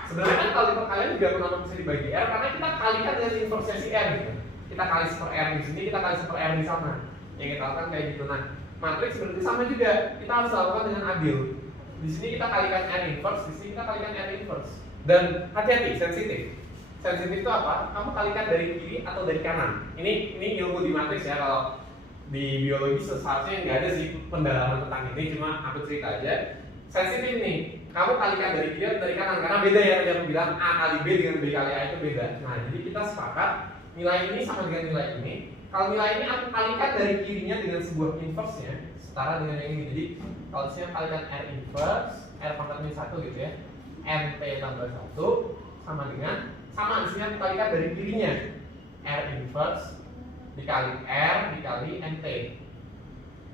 Sebenarnya kan kalau di perkalian juga kenapa bisa dibagi R, karena kita kalikan dengan inverse si R gitu. Kita kali per R di sini, kita kali per R di sana. Yang kita lakukan kayak gitu. Nah, matriks berarti sama juga. Kita harus lakukan dengan adil. Di sini kita kalikan R inverse, di sini kita kalikan R inverse. Dan hati-hati, sensitif. Sensitif itu apa? Kamu kalikan dari kiri atau dari kanan. Ini ilmu di matriks ya. Kalau di biologi seharusnya nggak ada sih pendalaman tentang ini, cuma aku cerita aja. Sensitif nih, kamu kalikan dari kiri atau dari kanan, karena beda ya. Tadi aku bilang A kali B dengan B kali A itu beda. Nah, jadi kita sepakat nilai ini sama dengan nilai ini. Kalau nilai ini aku kalikan dari kirinya dengan sebuah inverse-nya, setara dengan yang ini. Jadi kalau saya kalikan R inverse, R pangkat min 1 gitu ya. NT tambah 1 sama dengan, sama isinya kita lihat dari kirinya, R inverse dikali R dikali NT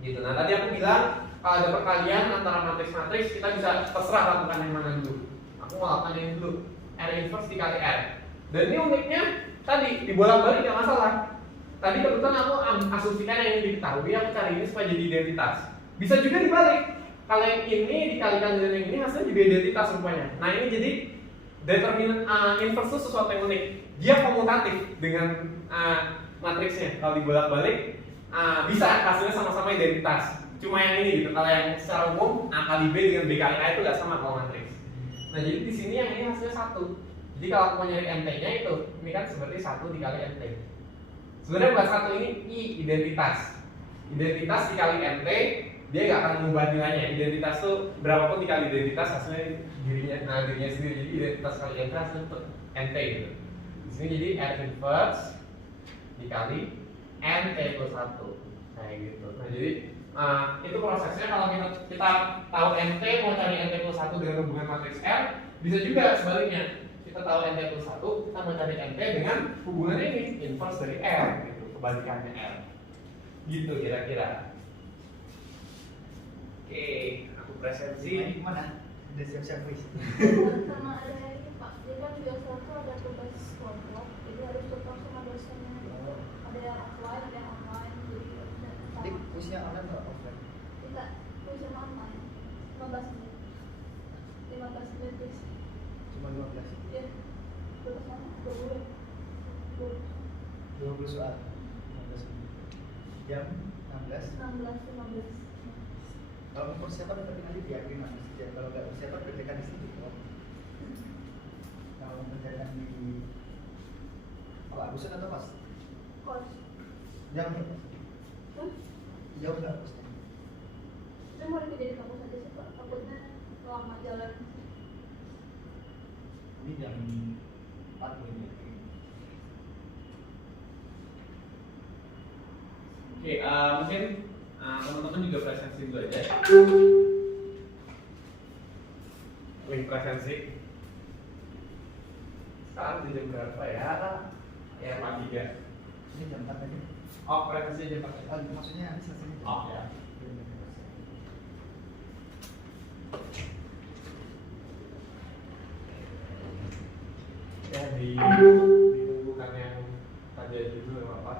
gitu. Nah tadi aku bilang kalau ada perkalian antara matriks-matriks kita bisa terserah lakukan yang mana dulu. Aku mau lakukan yang dulu, R inverse dikali R. Dan ini uniknya tadi dibolak-balik nggak masalah. Tadi kebetulan aku asumsikan yang ingin diketahui, aku cari ini supaya jadi identitas. Bisa juga dibalik. Kalau yang ini dikalikan dengan yang ini hasilnya juga identitas rupanya. Nah ini jadi determinan inverse itu sesuatu yang unik. Dia komutatif dengan matriksnya. Kalau dibolak-balik bisa hasilnya sama-sama identitas. Cuma yang ini gitu. Kalau yang secara umum A kali B dengan B kali A itu nggak sama kalau matriks. Nah jadi di sini yang ini hasilnya 1. Jadi kalau aku mau nyari NT-nya itu, ini kan seperti 1 dikali NT. Sebenarnya buat 1 ini I identitas. Identitas dikali NT, dia nggak akan mengubah nilainya. Identitas tuh berapapun dikali identitas hasilnya dirinya sendiri. Jadi identitas kali NT hasilnya untuk NT gitu. Di sini jadi R inverse dikali NT plus 1 kayak gitu. Nah jadi itu prosesnya. Kalau kita tahu NT, mau cari NT plus 1 dengan hubungan matriks R, bisa juga sebaliknya. Kita tahu NT plus 1, kita mencari NT dengan hubungan ini, inverse dari R gitu, kebalikannya R gitu kira-kira. Oke, aku presensi mana? Udah siap-siap quiz. Sama ada ini Pak, jadi kan biasa tuh ada tugas kelompok, jadi harus tetap sama dosennya. Ada yang offline, ada yang online, jadi Jadi quiznya online atau offline? kita kuisnya online 15 menit 15 menit guys. Cuma 15. Ya, terus sama 20 soal. 15 menit. Jam 16. 16-15. Kalau mau persiapan tetap nanti diakuin nanti saja. Kalau nggak persiapan kerjakan di sini. Kalau mengerjakan di apa dosen atau pas? Kos. Jam berapa? Jauh nggak kosnya? Saya mau kerja di kampus aja sih Pak, takutnya lama jalan. Ini jam 4 menit. Oke, mungkin teman-teman juga presensi dulu aja. Link presensi. Sekarang di jam berapa ya? Ya pagi ya. Ini jam 4 aja. Oh, presensi jam 4. Oh, maksudnya nanti selesainya jam Oh ya. Ya ditunggukan yang tadi aja dulu ya Pak.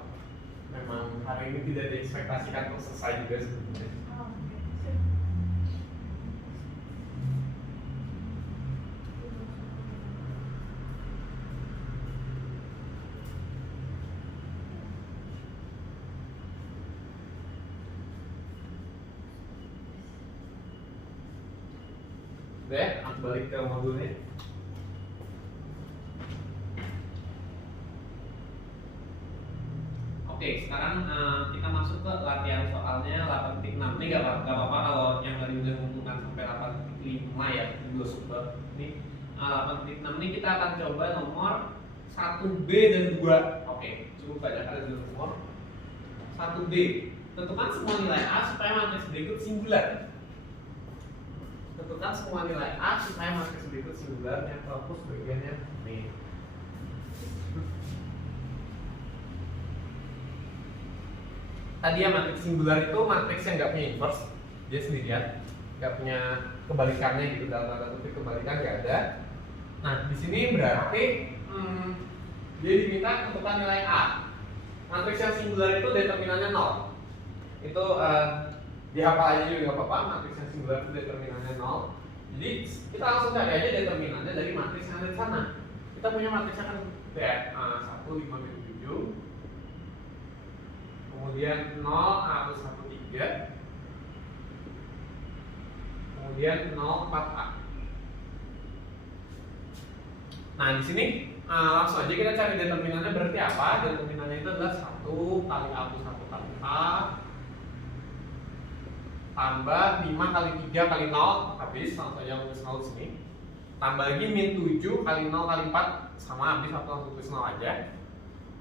Memang hari ini tidak diekspektasikan untuk selesai juga sebetulnya. Oh, Udah ya, aku balik ke modulnya. Oke, sekarang kita masuk ke latihan soalnya 8.6. Ini nggak apa-apa kalau yang tadi udah mengumpulkan sampai 8.5 ya, dua super. Ini 8.6 ini kita akan coba nomor 1B dan 2. Oke, cukup banyak ada dua nomor. 1B, tentukan semua nilai A supaya matriks berikut singular. Tentukan semua nilai A supaya matriks berikut singular. Yang fokus bagiannya nih. Tadi ya matriks singular itu matriks yang nggak punya inverse, dia sendirian, nggak punya kebalikannya gitu, dalam tanda kutip kebalikan nggak ada. Nah di sini berarti dia diminta tentukan nilai A. Matriks yang singular itu determinannya 0. Itu dihafal aja juga nggak apa-apa. Matriks yang singular itu determinannya 0. Jadi kita langsung cari aja determinannya dari matriks yang ada di sana. Kita punya matriksnya kan kayak 1, 5, 7. Kemudian 0, A plus 1, 3. Kemudian 0, 4A. Nah di sini langsung aja kita cari determinannya berarti apa? Determinannya itu adalah 1 kali A plus 1 kali A tambah 5 kali 3 kali 0, habis, langsung aja tulis 0 di sini. Tambah lagi min 7 kali 0 kali 4 sama habis, atau langsung tulis 0 aja.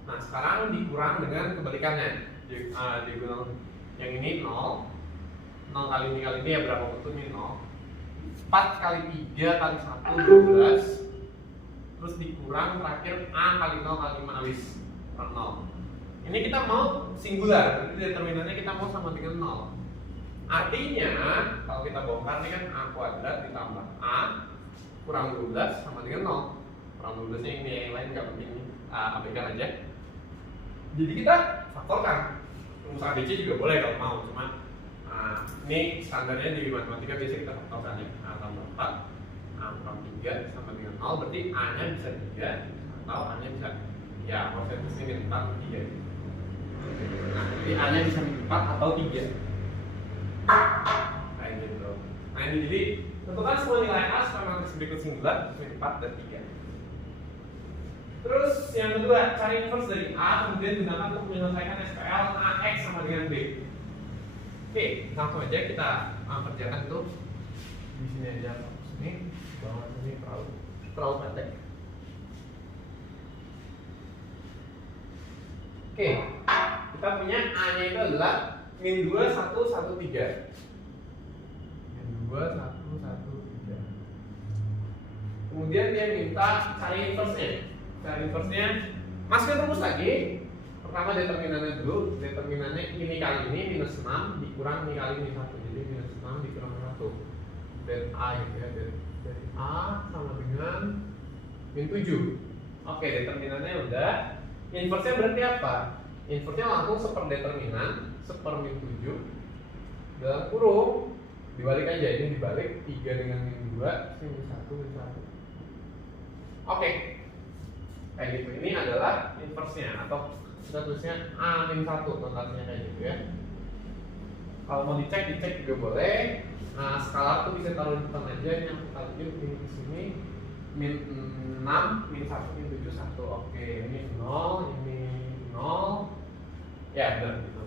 Nah sekarang dikurang dengan kebalikannya. Dibilang yang ini 0 kali ini ya berapa betul ini 0. 4 kali 3 kali 1 12, terus dikurang terakhir A kali 0 kali 5 habis per 0. Ini kita mau singular, jadi determinannya kita mau sama dengan 0. Artinya kalau kita bongkar ini kan A kuadrat ditambah A kurang 12 sama dengan 0. Kurang 12 nya ini yang lain nggak penting, abaikan aja. Jadi kita faktorkan. Rumus ABC juga boleh kalau mau, cuma ini standarnya di matematika biasa kita faktorkan ya. A tambah 4, A kurang 3 sama dengan 0, berarti A nya bisa 3 atau A nya bisa, ya proses ini 4 atau 3. Nah, jadi A nya bisa 4 atau 3 kayak gitu. Nah ini jadi tentukan semua nilai A supaya matris berikut singular sesuai 4 dan 3. Terus yang kedua, cari inverse dari A, kemudian gunakan untuk menyelesaikan SPL AX sama dengan B. Oke, langsung aja kita kerjakan tuh di sini aja. Ini bawah ini terlalu pendek. Oke, kita punya A nya itu adalah min 2, 1, 1, 3. Min 2, 1, 1, 3. Kemudian dia minta cari inverse-nya. Cari inverse-nya, masukin rumus lagi. Pertama determinannya dulu. Determinannya ini kali ini minus 6 dikurang ini kali ini 1. Jadi minus 6 dikurang 1. Dan A gitu ya. Dari A sama dengan min 7. Oke, determinannya udah. Inverse-nya berarti apa? Inverse-nya langsung seperdeterminan, seper min 7 dalam kurung, dibalik aja, ini dibalik 3 dengan min 2, min 1, min 1. Oke, kayak gitu. Ini adalah inverse-nya, atau kita tulisnya A min 1, notasinya kayak gitu ya. Kalau mau dicek juga boleh. Nah, skalar tuh bisa taruh di depan aja, ini aku taruh ini di sini min 6, min 1, min 7, 1. Oke, ini 0, ini 0. Ya, benar gitu.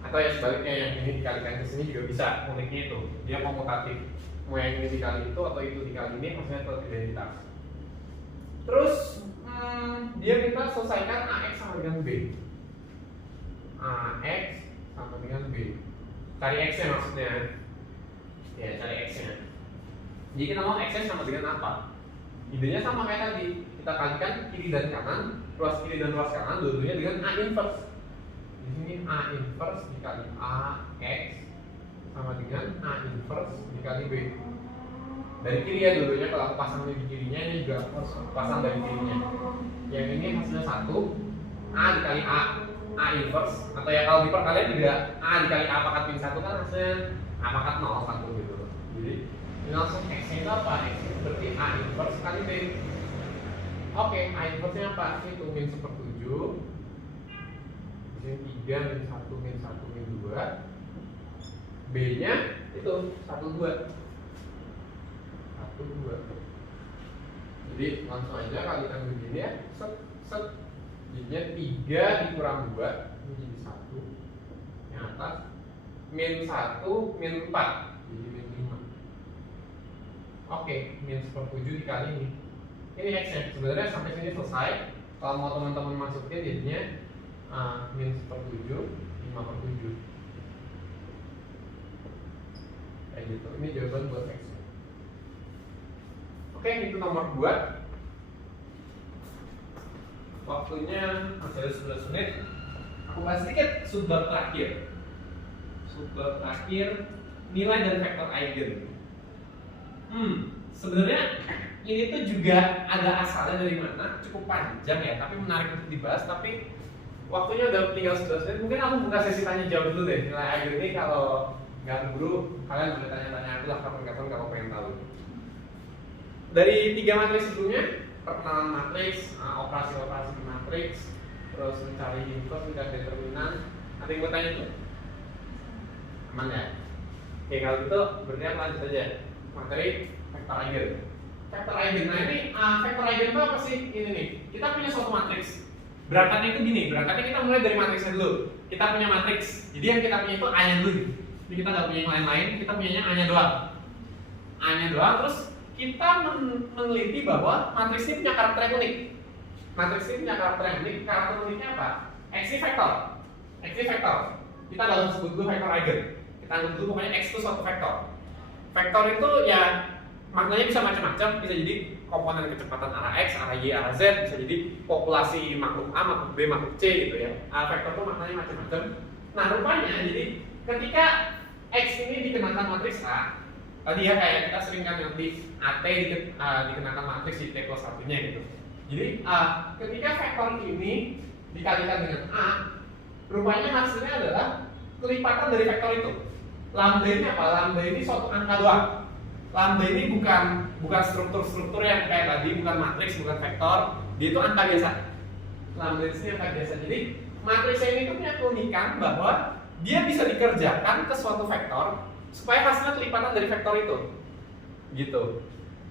Atau ya sebaliknya, yang ini dikalikan ke sini juga bisa. Uniknya itu, dia komutatif. Mau yang ini dikali itu atau itu dikali ini, maksudnya tetap identitas. Terus dia minta selesaikan AX sama dengan B. AX sama dengan B. Cari X nya maksudnya. Ya, cari X nya. Jadi kita mau X nya sama dengan apa? Idenya sama kayak tadi. Kita kalikan kiri dan kanan, ruas kiri dan ruas kanan, dua-duanya dengan A inverse. Di sini A inverse dikali AX sama dengan A inverse dikali B. Dari kiri ya dulunya, kalau aku pasang di kirinya, ini juga pasang dari kirinya. Yang ini hasilnya 1, A dikali A inverse, atau ya kalau di perkalian juga A dikali A pangkat min 1 kan hasilnya A pangkat 0, 1 gitu. Jadi ini langsung X nya itu apa? X nya berarti A inverse kali B. Oke, A inverse nya apa? Itu min 1/7. Di sini 3, min 1, min 1, min 2. B nya itu 1, 2. 1, 2. Jadi langsung aja kalikan begini ya. Set. Jadinya 3 dikurang 2 ini jadi 1. Yang atas min 1, min 4 jadi min 5. Oke, min 1/7 dikali ini. Ini X nya. Sebenarnya sampai sini selesai. Kalau mau teman-teman masukin jadinya min 1/7, 5/7. Kayak gitu. Ini jawaban buat X nya. Oke, itu nomor 2. Waktunya masih ada 11 menit. Aku bahas sedikit subbab terakhir. Subbab terakhir, nilai dan vektor eigen. Sebenarnya ini tuh juga ada asalnya dari mana, cukup panjang ya, tapi menarik untuk dibahas. Tapi waktunya udah tinggal 11 menit. Mungkin aku buka sesi tanya jawab dulu deh. Nilai eigen ini kalau nggak keburu, kalian boleh tanya-tanya aku lah kapan-kapan kalau pengen tahu. Dari 3 materi sebelumnya, perkenalan matriks, operasi-operasi di matriks, terus mencari inverse, mencari determinan. Ada yang mau tanya tuh? Aman ya? Oke, kalau gitu berarti aku lanjut aja. Materi vektor eigen. Vektor eigen, nah ini vektor eigen itu apa sih? Ini nih, kita punya suatu matriks. Berangkatnya itu gini, berangkatnya kita mulai dari matriksnya dulu. Kita punya matriks, jadi yang kita punya itu A-nya dulu. Jadi kita nggak punya yang lain-lain, kita punyanya A-nya doang. A-nya doang, terus kita meneliti bahwa matriks ini punya karakter yang unik. Matriks ini punya karakter yang unik. Karakter uniknya apa? X ini vektor. X ini vektor. Kita nggak usah sebut dulu vektor eigen. Kita anggap dulu pokoknya X itu suatu vektor. vektor itu ya maknanya bisa macam-macam, bisa jadi komponen kecepatan arah X, arah Y, arah Z, bisa jadi populasi makhluk A, makhluk B, makhluk C gitu ya. Vektor itu maknanya macam-macam. Nah rupanya jadi ketika X ini dikenakan matriks A, tadi ya kayak kita sering kan nanti AT dikenakan matriks di T plus satunya gitu. Jadi ketika vektor ini dikalikan dengan A, rupanya hasilnya adalah kelipatan dari vektor itu. Lambda ini apa? Lambda ini suatu angka doang. Lambda ini bukan struktur-struktur yang kayak tadi, bukan matriks, bukan vektor. Dia itu angka biasa. Lambda ini angka biasa. Jadi matriks ini itu punya keunikan bahwa dia bisa dikerjakan ke suatu vektor supaya hasilnya kelipatan dari vektor itu. Gitu.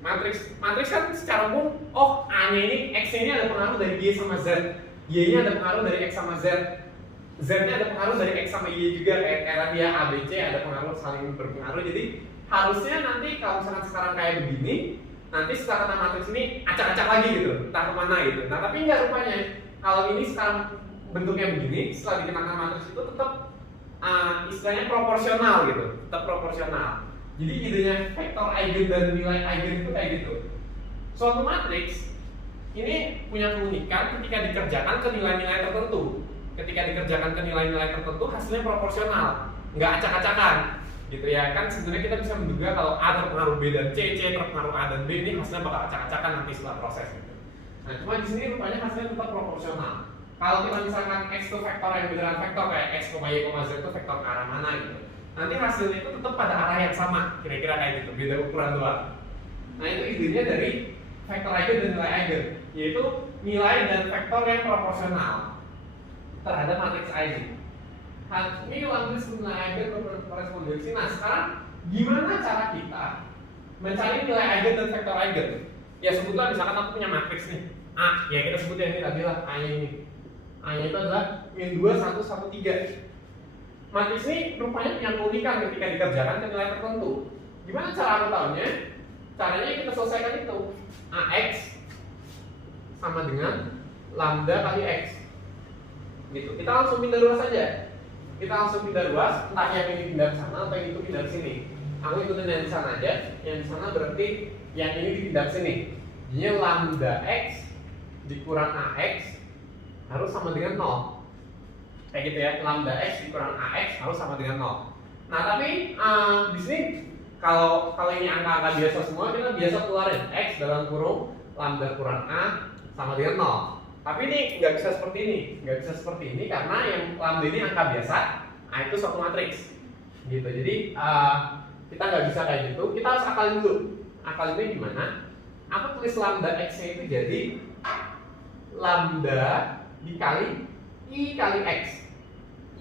Matriks kan secara umum, oh A-nya ini, X-nya ini ada pengaruh dari Y sama Z, Y-nya ada pengaruh dari X sama Z, Z-nya ada pengaruh dari X sama Y juga, kayak tadi ya A, B, C ada pengaruh, saling berpengaruh. Jadi harusnya nanti kalau misalkan sekarang kayak begini, nanti setelah kena matriks ini acak-acak lagi gitu, entah kemana gitu. Nah tapi enggak rupanya, kalau ini sekarang bentuknya begini, setelah dikenakan matriks itu tetap istilahnya proporsional gitu, tetap proporsional. Jadi idenya vektor eigen dan nilai eigen itu kayak gitu. Suatu matriks ini punya keunikan ketika dikerjakan ke nilai-nilai tertentu. Ketika dikerjakan ke nilai-nilai tertentu hasilnya proporsional, nggak acak-acakan, gitu ya. Kan sebenarnya kita bisa menduga kalau A terpengaruh B dan C, C terpengaruh A dan B, ini hasilnya bakal acak-acakan nanti setelah proses. Gitu. Nah cuma di sini rupanya hasilnya tetap proporsional. Kalau kita misalkan X itu vektor yang beneran vektor kayak X, Y, Z itu vektor ke arah mana gitu. Nanti hasilnya itu tetap pada arah yang sama, kira-kira kayak gitu, beda ukuran doang. Nah itu idenya dari vektor eigen dan nilai eigen, yaitu nilai dan vektor yang proporsional terhadap matriks eigen. Ini matriks nilai eigen berkorespondensi. Nah sekarang gimana cara kita mencari nilai eigen dan vektor eigen? Ya sebutlah misalkan aku punya matriks nih A, ya kita sebut yang ini tadi lah A-nya ini. A-nya itu adalah min 2, 1, 1, 3. Matriks ini rupanya punya keunikan ketika dikerjakan ke nilai tertentu. Gimana cara aku tahunya? Caranya kita selesaikan itu. AX sama dengan lambda kali X. Gitu. Kita langsung pindah ruas saja. Kita langsung pindah ruas, entah yang ini pindah ke sana atau yang itu pindah ke sini. Aku ikutin yang di sana aja. Yang di sana berarti yang ini dipindah ke sini. Jadinya lambda X dikurang AX harus sama dengan 0. Kayak gitu ya, lambda X dikurang AX harus sama dengan 0. Nah tapi di sini kalau ini angka-angka biasa semua, kita biasa keluarin X dalam kurung lambda kurang A sama dengan 0. Tapi ini nggak bisa seperti ini, karena yang lambda ini angka biasa, A itu suatu matriks, gitu. Jadi kita nggak bisa kayak gitu. Kita harus akalin dulu. Akalinnya gimana? Aku tulis lambda X-nya itu jadi lambda dikali I kali X.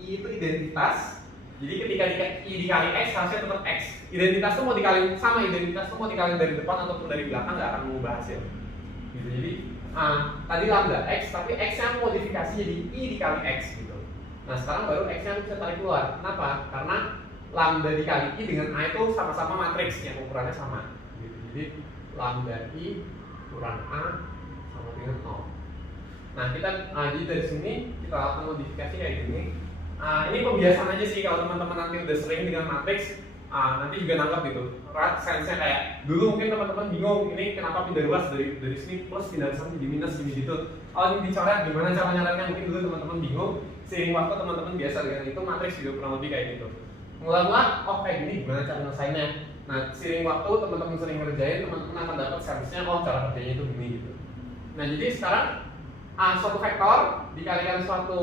I itu identitas. Jadi ketika I dikali X harusnya tetap X. Identitas itu mau dikali sama identitas itu mau dikali dari depan ataupun dari belakang nggak akan mengubah hasil. Gitu. Jadi tadi lambda X tapi X-nya modifikasi jadi I dikali X gitu. Nah sekarang baru X-nya bisa tarik keluar. Kenapa? Karena lambda dikali I dengan A itu sama-sama matriks yang ukurannya sama. Gitu. Jadi lambda I kurang A sama dengan 0. Nah kita jadi dari sini kita lakukan modifikasi kayak gini. Ini pembiasaan aja sih kalau teman-teman nanti udah sering dengan matriks, nanti juga nangkap gitu. Sense-nya kayak dulu mungkin teman-teman bingung ini kenapa pindah ruas dari sini plus pindah ke sana jadi minus gini gitu. Oh ini dicoret gimana cara nyaretnya, mungkin dulu teman-teman bingung. Seiring waktu teman-teman biasa dengan itu matriks juga kurang lebih kayak gitu. Mula-mula oh kayak gini gimana cara nyelesainnya. Nah seiring waktu teman-teman sering ngerjain, teman-teman akan dapat sense-nya oh cara kerjanya itu gini gitu. Nah jadi sekarang suatu vektor dikalikan suatu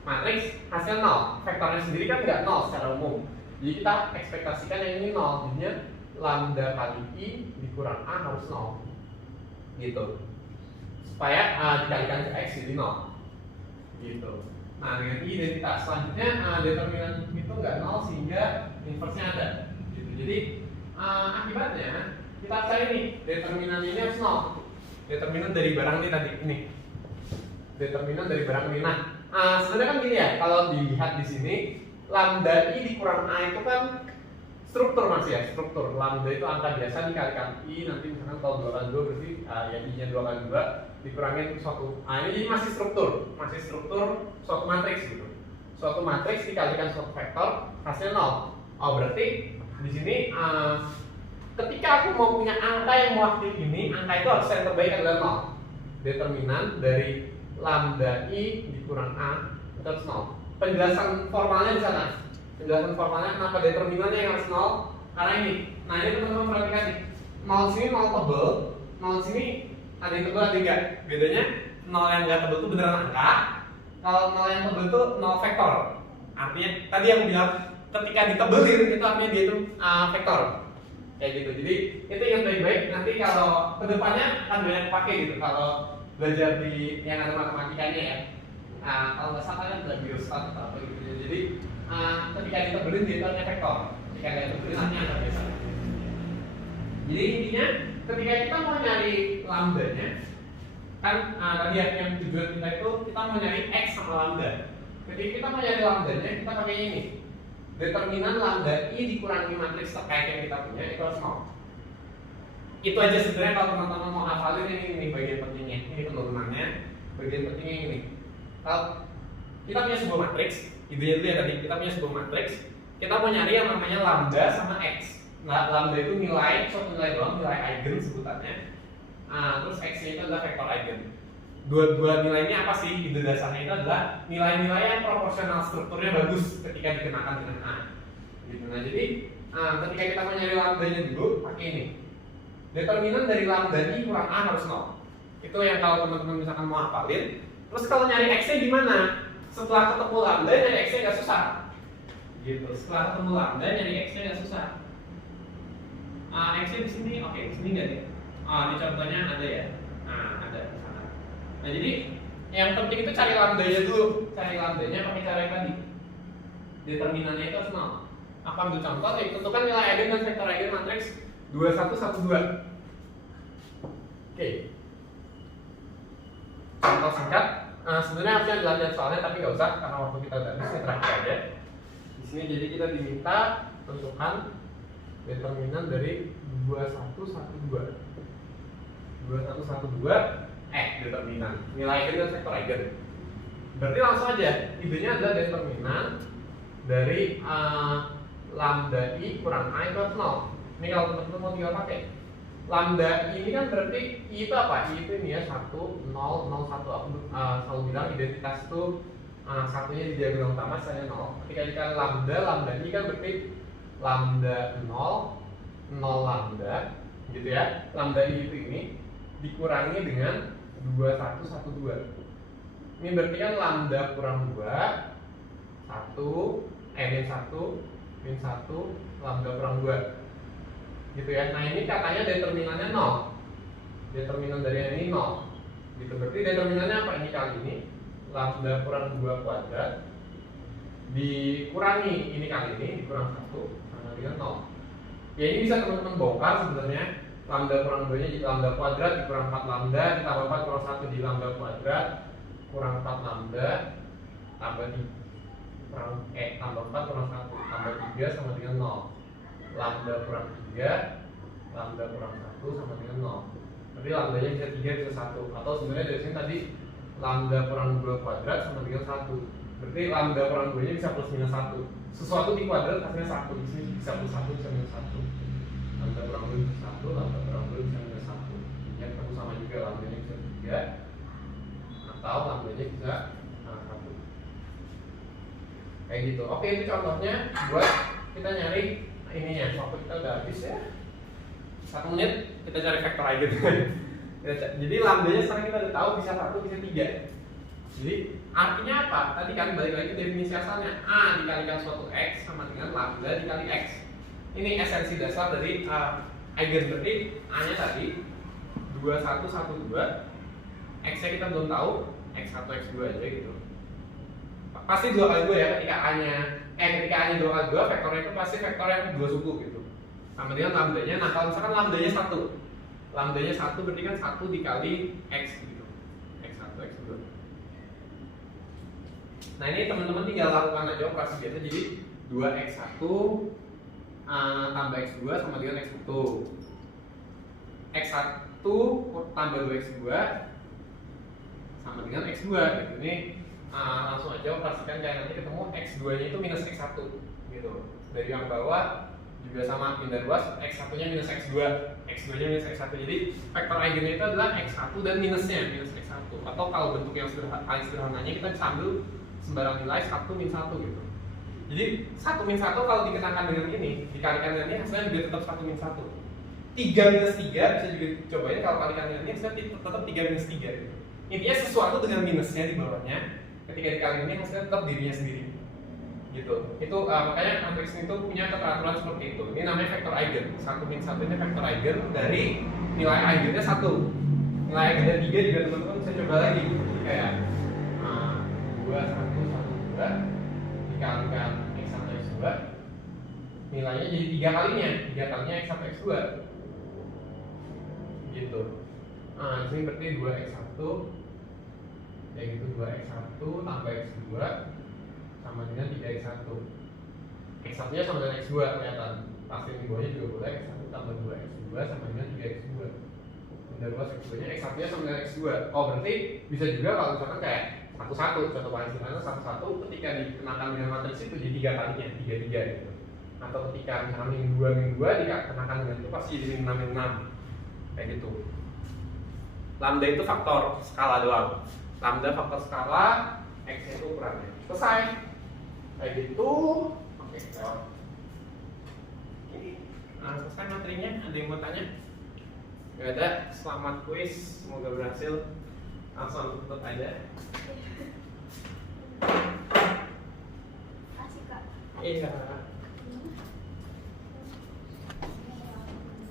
matriks hasil 0. Vektornya sendiri kan nggak 0 secara umum. Jadi kita ekspektasikan yang ini 0. Jadinya lambda kali I dikurang A harus 0. Gitu. Supaya dikalikan ke X jadi 0. Gitu. Nah dengan I identitas selanjutnya determinan itu nggak 0 sehingga inverse-nya ada. Gitu. Jadi akibatnya kita cari nih determinan ini harus 0. Determinan dari barang ini tadi ini. Determinan dari barang ini. Nah, sebenarnya kan gini ya, kalau dilihat di sini lambda I dikurang A itu kan struktur masih ya, struktur. Lambda itu angka biasa dikalikan I, nanti misalkan kalau 2 kali 2 berarti yang I-nya 2 kali 2 dikurangin suatu ini jadi masih struktur suatu matriks gitu. Suatu matriks dikalikan suatu vektor hasilnya 0. Oh, berarti di sini ketika aku mau punya angka yang mewakili ini, angka itu harus yang terbaik adalah 0. Determinan dari lambda i dikurang a itu harus 0. Penjelasan formalnya di sana. Penjelasan formalnya kenapa determinannya yang harus 0? Karena ini. Nah ini teman-teman perhatikan nih. 0 sini 0 tebel, 0 sini ada yang tebel ada yang enggak. Bedanya 0 yang enggak tebel itu beneran angka. Kalau 0 yang tebel itu 0 vektor. Artinya tadi yang bilang ketika ditebelin itu artinya dia itu vektor. Kayak gitu. Jadi itu yang baik-baik. Nanti kalau kedepannya akan banyak pakai gitu. Kalau belajar di yang ada matematikanya ya. Kalau nggak salah kan ada biostat atau apa gitu. Jadi ketika ditebelin dia itu artinya vektor. Ketika nggak ditebelin artinya angka biasa. Jadi intinya ketika kita mau nyari lambdanya, kan tadi yang tujuan kita itu kita mau nyari x sama lambda. Ketika kita mau nyari lambdanya, kita pakai ini. Determinan lambda i dikurangi matriks terkait yang kita punya itu harus 0. Itu aja sebenarnya kalau teman-teman mau hafalin ini bagian pentingnya. Ini penurunannya. Bagian pentingnya ini. Kalau kita punya sebuah matriks, idenya dulu ya tadi kita punya sebuah matriks, kita mau nyari yang namanya lambda sama x. Nah, lambda itu nilai, suatu nilai doang, nilai eigen sebutannya. Terus x-nya itu adalah vektor eigen. Dua nilai ini apa sih? Ide dasarnya itu adalah nilai-nilai yang proporsional strukturnya bagus ketika dikenakan dengan a. Gitu. Nah, jadi ketika kita mau nyari lambdanya dulu, pakai ini. Determinan dari lambda i kurang a harus 0. Itu yang kalau teman-teman misalkan mau hafalin. Terus kalau nyari x-nya gimana? Setelah ketemu lambda nyari x-nya nggak susah. Gitu. Setelah ketemu lambda nyari x-nya nggak susah. X-nya di sini, oke, di sini nggak deh. Di contohnya ada ya. Ada di sana. Nah jadi yang penting itu cari lambdanya dulu. Cari lambdanya pakai cara yang tadi. Determinannya itu harus 0. Aku ambil contoh, ya tentukan nilai eigen dan vektor eigen matriks 2112. Oke. Contoh singkat. Sebenarnya harusnya dilanjut soalnya tapi nggak usah karena waktu kita udah habis, terakhir aja. Di sini jadi kita diminta tentukan determinan dari 2112. 2112 determinan nilai eigen dan vektor eigen. Berarti langsung aja idenya adalah determinan dari lambda i kurang a itu harus 0. Ini kalau teman-teman mau tinggal pakai lambda i ini kan berarti i itu apa? I itu ini ya 1 0 0 1. Aku selalu bilang identitas itu satunya di diagonal utama saya 0. Ketika dikali lambda i kan berarti lambda 0 lambda gitu ya. Lambda i itu ini dikurangi dengan 2112. Ini berarti kan lambda kurang 2 min 1 lambda kurang 2 gitu ya. Nah ini katanya determinannya 0. Determinan dari yang ini 0 gitu. Berarti determinannya apa? Ini kali ini lambda kurang 2 kuadrat dikurangi ini kali ini dikurang 1 sama dengan 0. Ya ini bisa teman-teman bongkar sebenarnya. Lambda kurang 2 nya jadi lambda kuadrat dikurang 4 lambda ditambah 4 kurang 1 di lambda kuadrat kurang 4 lambda tambah tambah 4 kurang 1 tambah 3 sama dengan 0. Lambda kurang 3 lambda kurang 1 sama dengan 0. Tapi lambdanya bisa 3 bisa 1. Atau sebenarnya dari sini tadi lambda kurang 2 kuadrat sama dengan 1. Berarti lambda kurang 2 nya bisa plus minus 1. Sesuatu di kuadrat hasilnya 1. Di sini bisa plus 1 bisa minus 1. Lambda kurang 2 bisa 1, lambda kurang 2 bisa minus 1. Yang ketemu sama juga lambdanya bisa 3 atau lambdanya bisa 1. Kayak gitu. Oke, itu contohnya buat kita nyari ininya. Waktu kita udah habis ya. 1 menit kita cari vektor eigen. Jadi lambdanya sekarang kita udah tahu bisa 1 bisa 3. Jadi artinya apa? Tadi kan balik lagi definisi asalnya a dikalikan suatu x sama dengan lambda dikali x. Ini esensi dasar dari eigen. Berarti a-nya tadi 2112. X-nya kita belum tahu, x1 x2 aja gitu. Pasti 2 kali 2 ya ketika A-nya 2 kali 2, vektornya itu pasti vektor yang 2 suku gitu. Sama dengan lambdanya. Nah, kalau misalkan lambdanya 1. Lambdanya 1 berarti kan 1 dikali x gitu. X1 x2. Nah, ini teman-teman tinggal lakukan aja operasi biasa. Jadi 2x1 tambah x2 sama dengan x1. X1 tambah 2x2 sama dengan x2 gitu. Ini langsung aja operasikan kayak nanti ketemu x2 nya itu minus x1 gitu. Dari yang bawah juga sama pindah ruas, x1 nya minus x2, x2 nya minus x1. Jadi vektor eigennya itu adalah x1 dan minusnya, minus x1. Atau kalau bentuk yang paling sederhananya kita bisa ambil sembarang nilai 1 min 1 gitu. Jadi 1 min 1 kalau dikenakan dengan ini, dikalikan dengan ini hasilnya juga tetap 1 min 1. 3 minus 3 bisa juga cobain kalau kalikan dengan ini hasilnya tetap 3 minus 3 gitu. Intinya sesuatu dengan minusnya di bawahnya, ketika dikali ini hasilnya tetap dirinya sendiri gitu. Itu makanya matriks ini tuh punya keteraturan seperti itu. Ini namanya vektor eigen. 1 min 1 ini vektor eigen dari nilai eigennya 1. Nilai eigennya 3 juga teman-teman bisa coba lagi. Jadi kayak 2 1 1 2 dikalikan x1 x2 nilainya jadi 3 kalinya. 3 kalinya x1 x2. Gitu. Nah, ini berarti 2x1 kayak gitu, 2x1 tambah x2 sama dengan 3x1. X1 nya sama dengan x2 kelihatan. Pasti di bawahnya juga boleh. X1 tambah 2x2 sama dengan 3x2. Pindah ruas x2 nya, x1 nya sama dengan x2. Oh berarti bisa juga kalau misalkan kayak 1 1, contoh paling sederhana 1 1 ketika dikenakan dengan matriks itu jadi 3 kalinya, 3 3 gitu. Atau ketika misalkan min 2 dikenakan dengan itu pasti jadi min 6 min 6. Kayak gitu. Lambda itu faktor skala doang. Lambda faktor skala, x itu ukurannya. Selesai. Kayak gitu. Oke, lewat. Nah, selesai materinya. Ada yang mau tanya? Gak ada. Selamat kuis. Semoga berhasil. Langsung tutup aja. Asik kak. Iya.